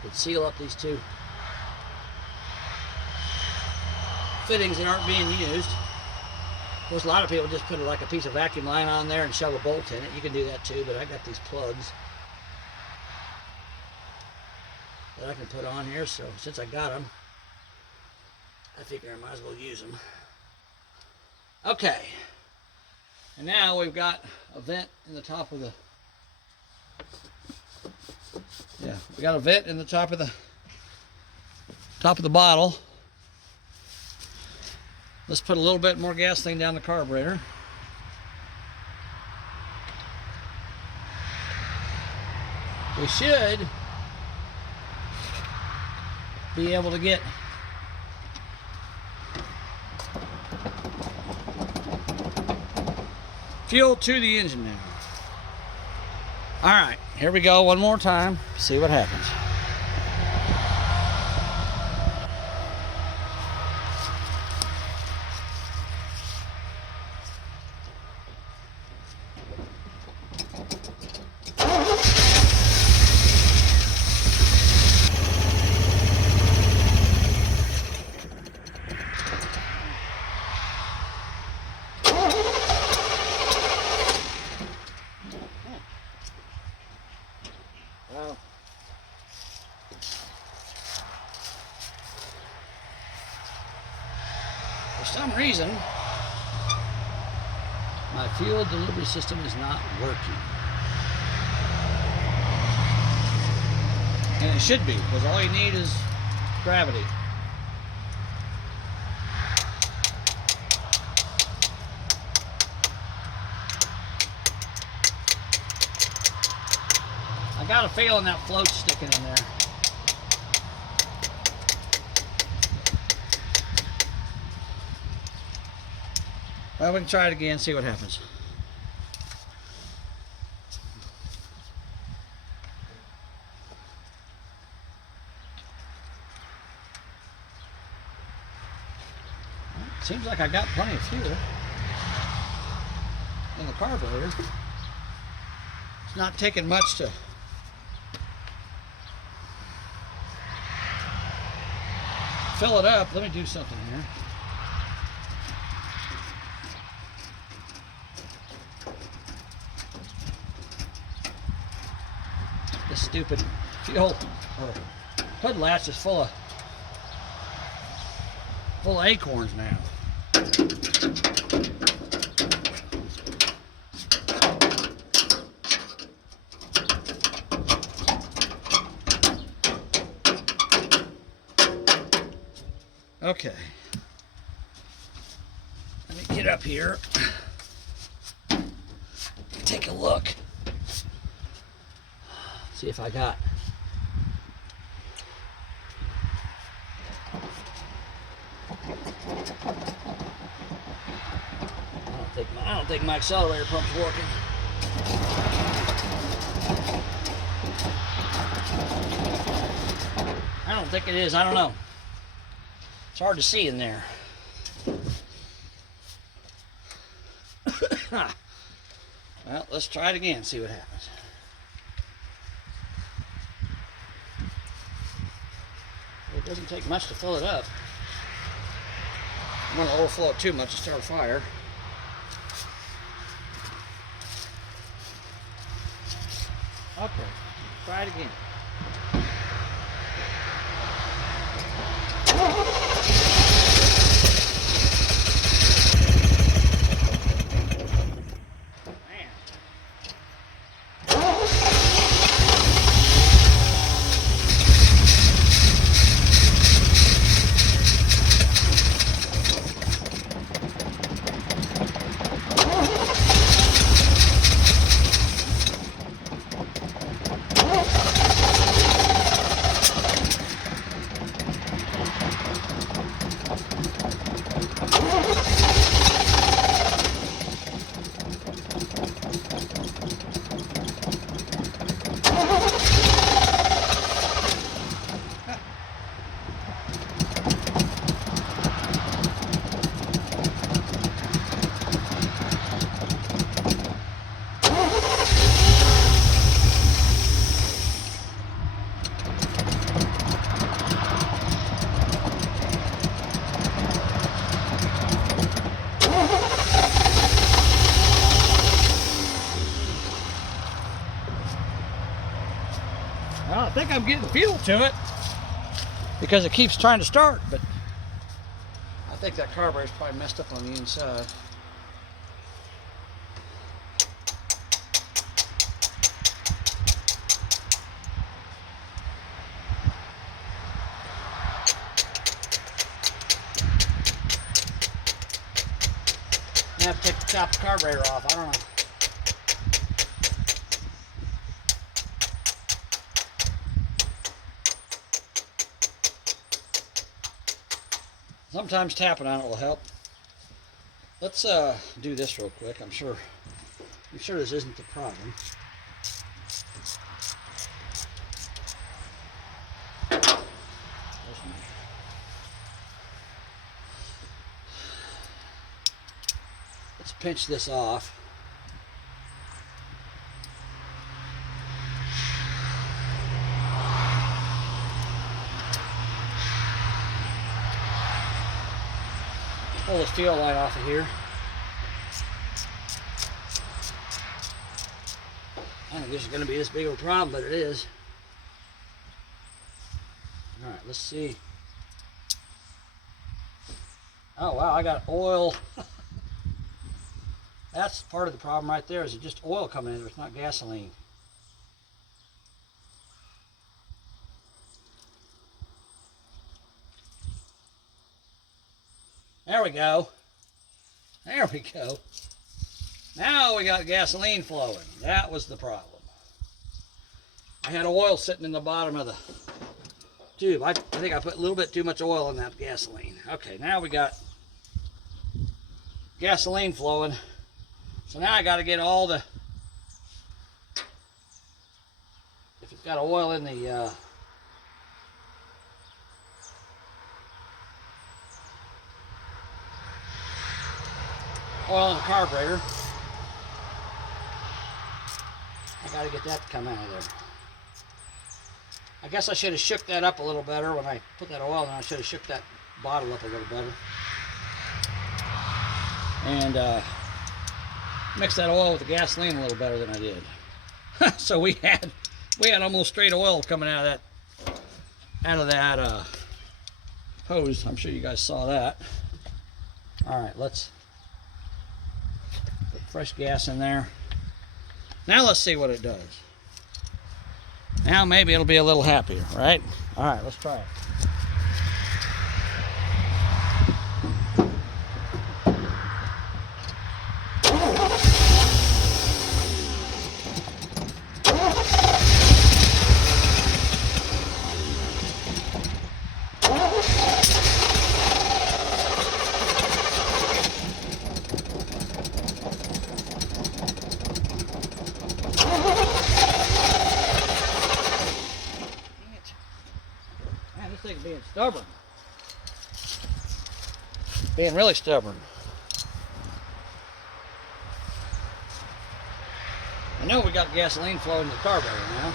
could seal up these two fittings that aren't being used. Of course, a lot of people just put like a piece of vacuum line on there and shove a bolt in it. You can do that too, but I got these plugs that I can put on here, so since I got them, I figure I might as well use them. Okay, and now we've got a vent in the top of the, we got a vent in the top of the bottle. Let's put a little bit more gasoline down the carburetor. We should be able to get fuel to the engine now. All right, here we go one more time. See what happens. For some reason, My fuel delivery system is not working. And it should be, because all you need is gravity. I got a feeling that float's sticking in there. Well, we can try it again, see what happens. Seems like I got plenty of fuel in the carburetor. It's not taking much to fill it up. Let me do something here. This stupid fuel or hood latch is full of acorns now. Okay. Let me get up here. Take a look. See if I got I don't think my accelerator pump's working. I don't think it is. I don't know. It's hard to see in there. Well, let's try it again, see what happens. It doesn't take much to fill it up. I don't want to overflow it too much to start a fire. Okay, try it again. Well, I think I'm getting fuel to it because it keeps trying to start, but I think that carburetor's probably messed up on the inside. I have to take the top of the carburetor off. I don't know. Sometimes tapping on it will help. Let's do this real quick. I'm sure this isn't the problem. Let's pinch this off. Pull this fuel line off of here. I don't think this is going to be this big of a problem, but it is. All right, let's see. Oh wow, I got oil. That's part of the problem right there, is it just oil coming in there, it's not gasoline. There we go. There we go. Now we got gasoline flowing. That was the problem. I had oil sitting in the bottom of the tube. I think I put a little bit too much oil in that gasoline. Okay, now we got gasoline flowing. So now I got to get all the, if it's got oil in the oil in the carburetor, I got to get that to come out of there. I guess I should have shook that up a little better when I put that oil in. I should have shook that bottle up a little better. And mixed that oil with the gasoline a little better than I did. So we had almost straight oil coming out of that hose. I'm sure you guys saw that. All right, let's put fresh gas in there. Now let's see what it does. Now maybe it'll be a little happier, right? All right, let's try it. Man, this thing's being stubborn. Being really stubborn. I know we got gasoline flowing in the carburetor now.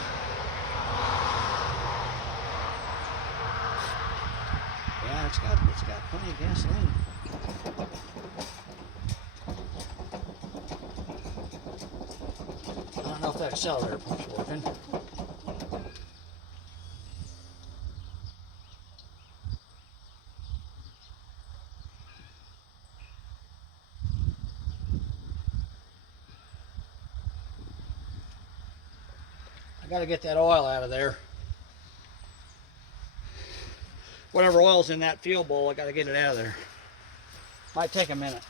Yeah, it's got plenty of gasoline. I don't know if that accelerator pump's working. I got to get that oil out of there. Whatever oil's in that fuel bowl, I got to get it out of there. Might take a minute.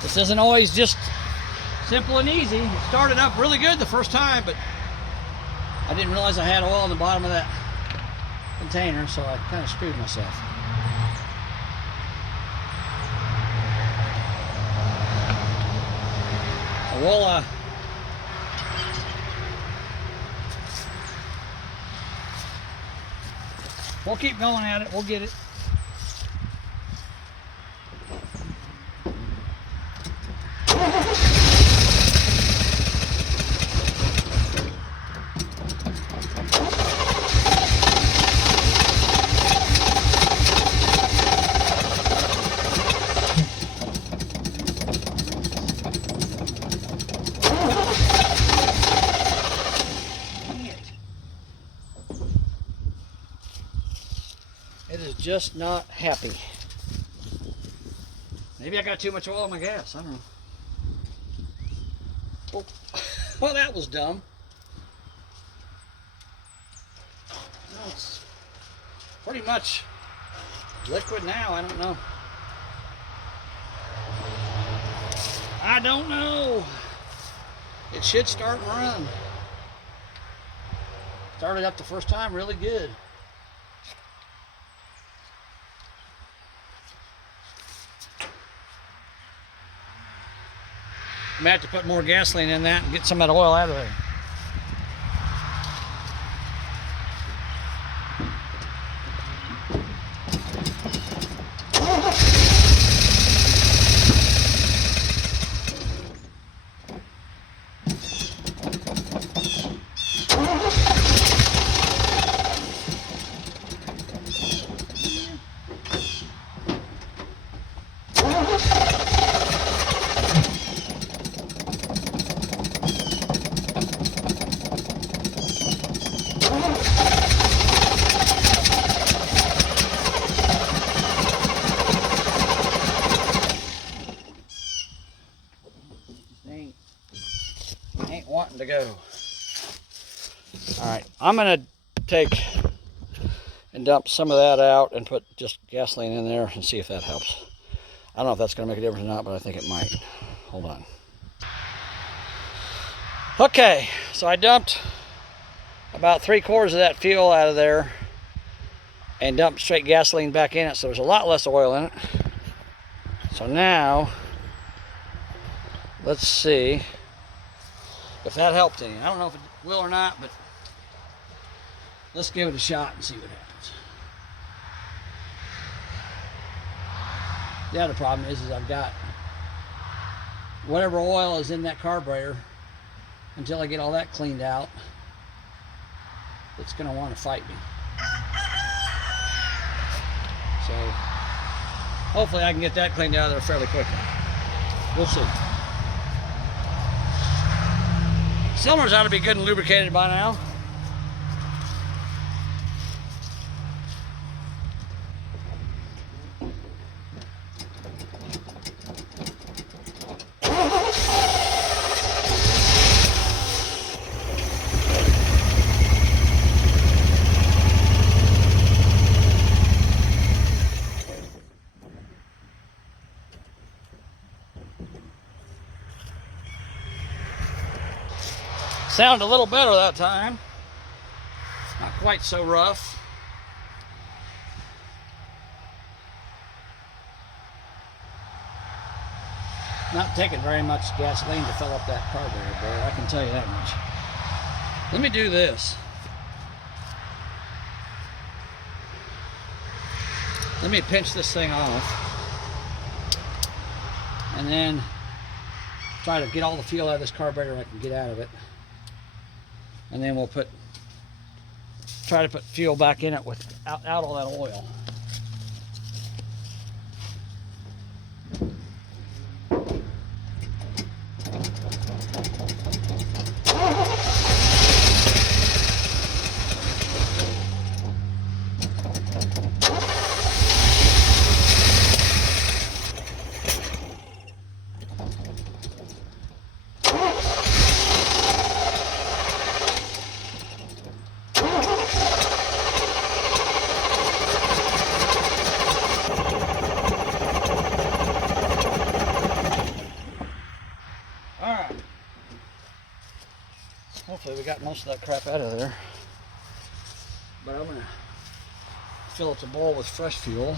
This isn't always just simple and easy. It started up really good the first time, but I didn't realize I had oil in the bottom of that container, so I kind of screwed myself. We'll keep going at it. We'll get it. It is just not happy. Maybe I got too much oil in my gas. I don't know. Oh, well, that was dumb. No, it's pretty much liquid now. I don't know. I don't know. It should start and run. Started up the first time really good. I'm gonna have to put more gasoline in that and get some of that oil out of there. go. All right, I'm gonna take and dump some of that out and put just gasoline in there and see if that helps. I don't know if that's gonna make a difference or not, but I think it might. Hold on. Okay, so I dumped about 3/4 of that fuel out of there and dumped straight gasoline back in it, so there's a lot less oil in it. So now, let's see if that helped any. I don't know if it will or not, but let's give it a shot and see what happens. The other problem is I've got whatever oil is in that carburetor, until I get all that cleaned out, it's going to want to fight me. So hopefully I can get that cleaned out of there fairly quickly. We'll see. Cylinders ought to be good and lubricated by now. Sounded a little better that time. Not quite so rough. Not taking very much gasoline to fill up that carburetor barrel, I can tell you that much. Let me do this. Let me pinch this thing off and then try to get all the fuel out of this carburetor I can get out of it. And then we'll try to put fuel back in it without all that oil. Hopefully we got most of that crap out of there. But I'm gonna fill up the bowl with fresh fuel.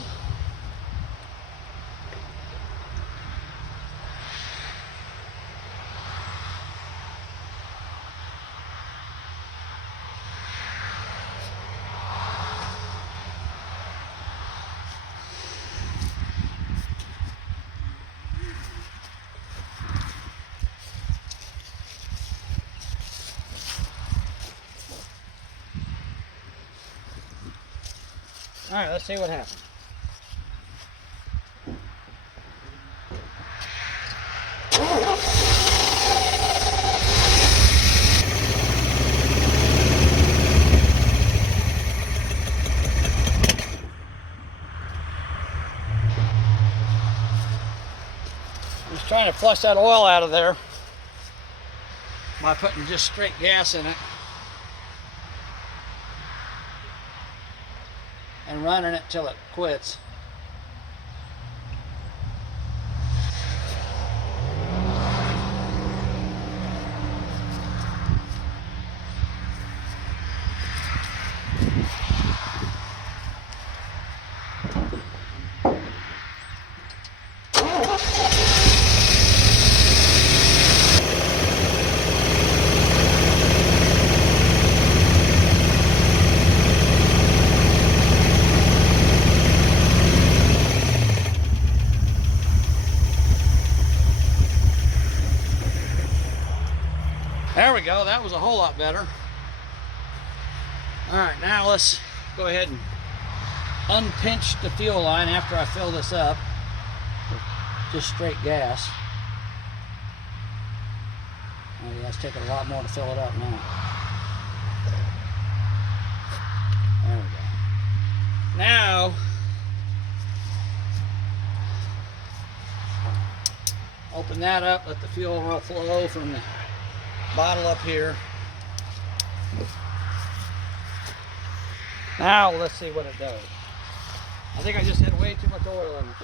All right, let's see what happens. Just trying to flush that oil out of there by putting just straight gas in it and running it till it quits. There we go, that was a whole lot better. All right, now let's go ahead and unpinch the fuel line after I fill this up with just straight gas. Oh yeah, it's taking a lot more to fill it up now. There we go. Now, open that up, let the fuel flow from the bottle up here. Now let's see what it does. I think I just had way too much oil in it.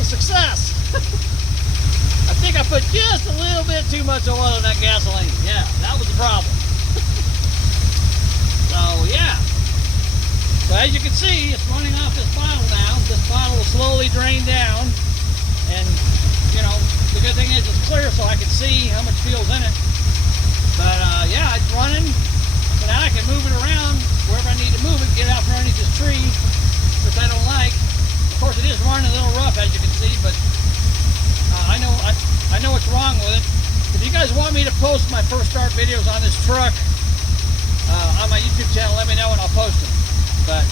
Success! I think I put just a little bit too much oil in that gasoline. Yeah, that was the problem. So yeah. So as you can see, it's running off this bottle now. This bottle will slowly drain down. And, you know, the good thing is it's clear so I can see how much fuel's in it. But yeah, it's running. So now I can move it around wherever I need to move it, get it out from underneath this tree, which I don't like. Of course, it is running a little rough, as you can see, but I know what's wrong with it. If you guys want me to post my first start videos on this truck on my YouTube channel, let me know and I'll post them. But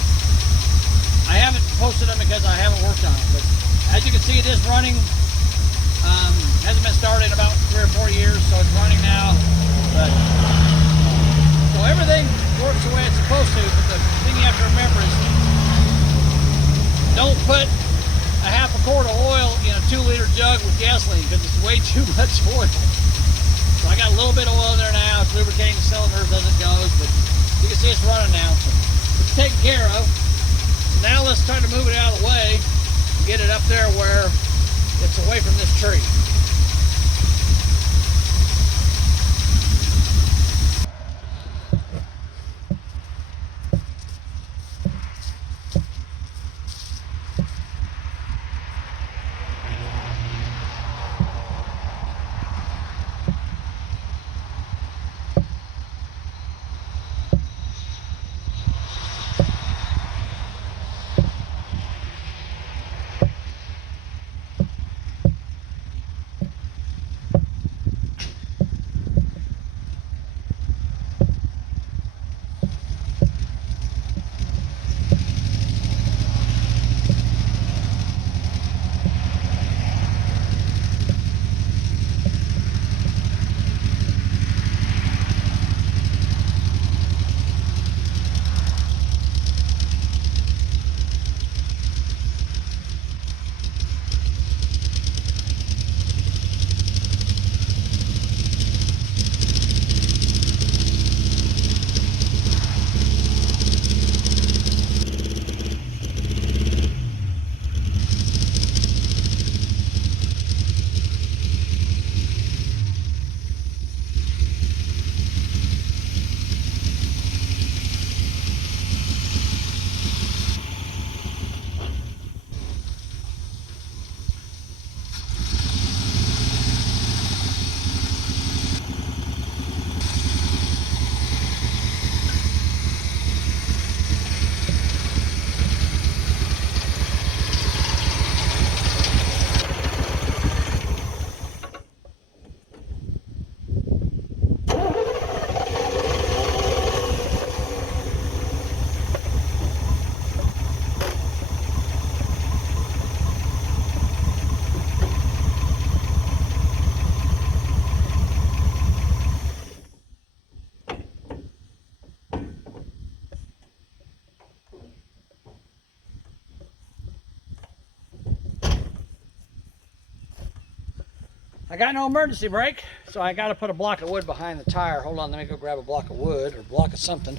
I haven't posted them because I haven't worked on it. But as you can see, it is running. Hasn't been started in about 3 or 4 years, so it's running now. But so everything works the way it's supposed to. But the thing you have to remember is, don't put a half a quart of oil in a 2-liter jug with gasoline because it's way too much oil. So I got a little bit of oil in there now. It's lubricating the cylinders as it goes, but you can see it's running now. So it's taken care of. So now let's try to move it out of the way and get it up there where it's away from this tree. I got no emergency brake, so I got to put a block of wood behind the tire. Hold on, let me go grab a block of wood or block of something.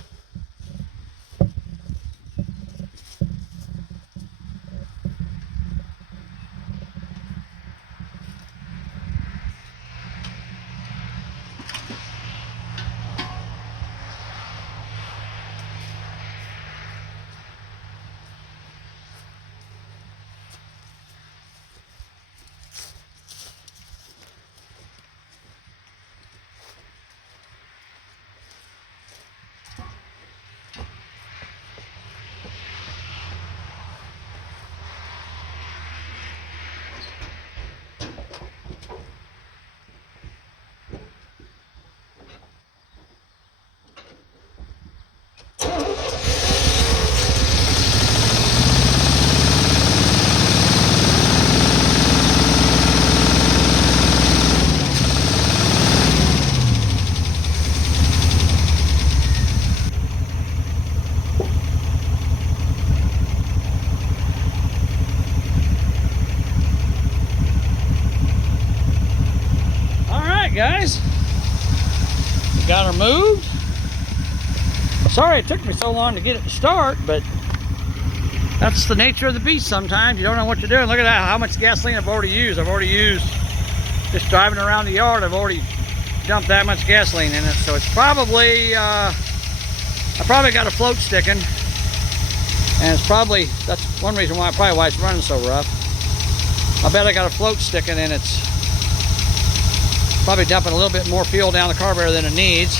guys, we got her moved. Sorry it took me so long to get it to start, but that's the nature of the beast sometimes. You don't know what you're doing. Look at that, how much gasoline I've already used. I've already used, just driving around the yard, I've already dumped that much gasoline in it. So it's probably, I probably got a float sticking. And it's probably, that's one reason why it's running so rough. I bet I got a float sticking and it's probably dumping a little bit more fuel down the carburetor than it needs.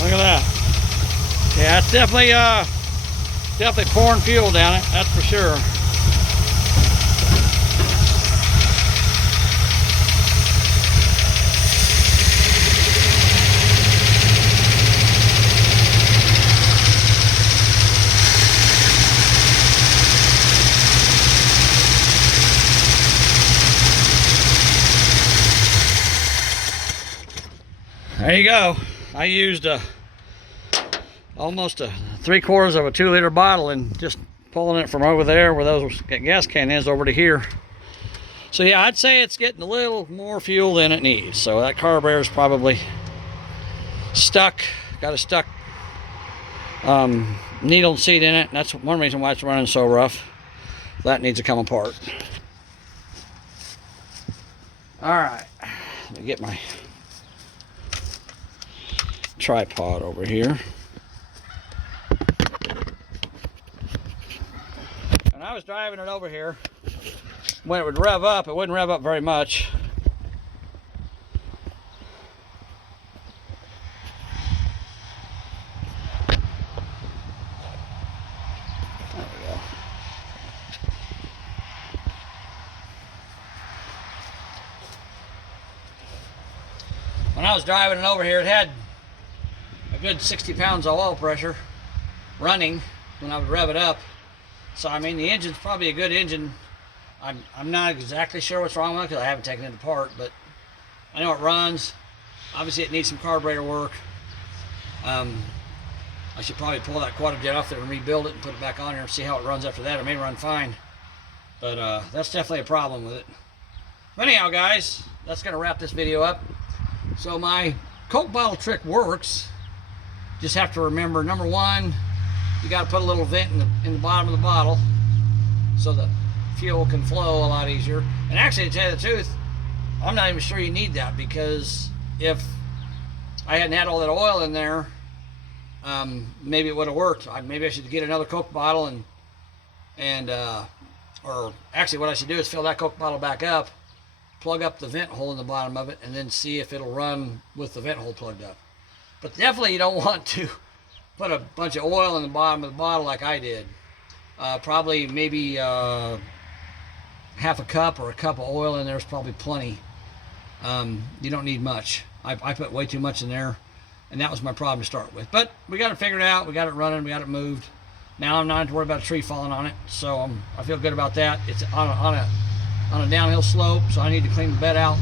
Look at that. Yeah, it's definitely pouring fuel down it, that's for sure. There you go. I used almost 3/4 of a 2-liter bottle and just pulling it from over there where those gas can is over to here. So yeah, I'd say it's getting a little more fuel than it needs. So that carburetor is probably stuck, got a stuck needle seat in it. And that's one reason why it's running so rough. That needs to come apart. All right, let me get my tripod over here. And I was driving it over here. When it would rev up, it wouldn't rev up very much. There we go. When I was driving it over here, it had a good 60 pounds of oil pressure running when I would rev it up. So I mean, the engine's probably a good engine. I'm not exactly sure what's wrong with it because I haven't taken it apart, but I know it runs. Obviously it needs some carburetor work. I should probably pull that Quad-Jet off there and rebuild it and put it back on there and see how it runs after that. It may run fine, but that's definitely a problem with it. But anyhow, guys, that's gonna wrap this video up. So my Coke bottle trick works. Just have to remember, number one, you got to put a little vent in the bottom of the bottle so the fuel can flow a lot easier. And actually, to tell you the truth, I'm not even sure you need that, because if I hadn't had all that oil in there, maybe it would have worked. Maybe I should get another Coke bottle or actually what I should do is fill that Coke bottle back up, plug up the vent hole in the bottom of it, and then see if it'll run with the vent hole plugged up. But definitely you don't want to put a bunch of oil in the bottom of the bottle like I did. Probably maybe half a cup or a cup of oil in there is probably plenty. You don't need much. I put way too much in there, and that was my problem to start with. But we got it figured out. We got it running. We got it moved. Now I'm not having to worry about a tree falling on it, so I feel good about that. It's on a downhill slope, so I need to clean the bed out,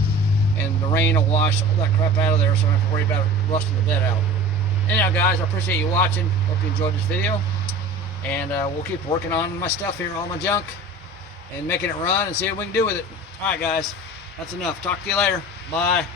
and the rain will wash all that crap out of there, so I don't have to worry about rusting the bed out. Anyhow, guys, I appreciate you watching. Hope you enjoyed this video, and we'll keep working on my stuff here, all my junk, and making it run and see what we can do with it. All right, guys, that's enough. Talk to you later. Bye.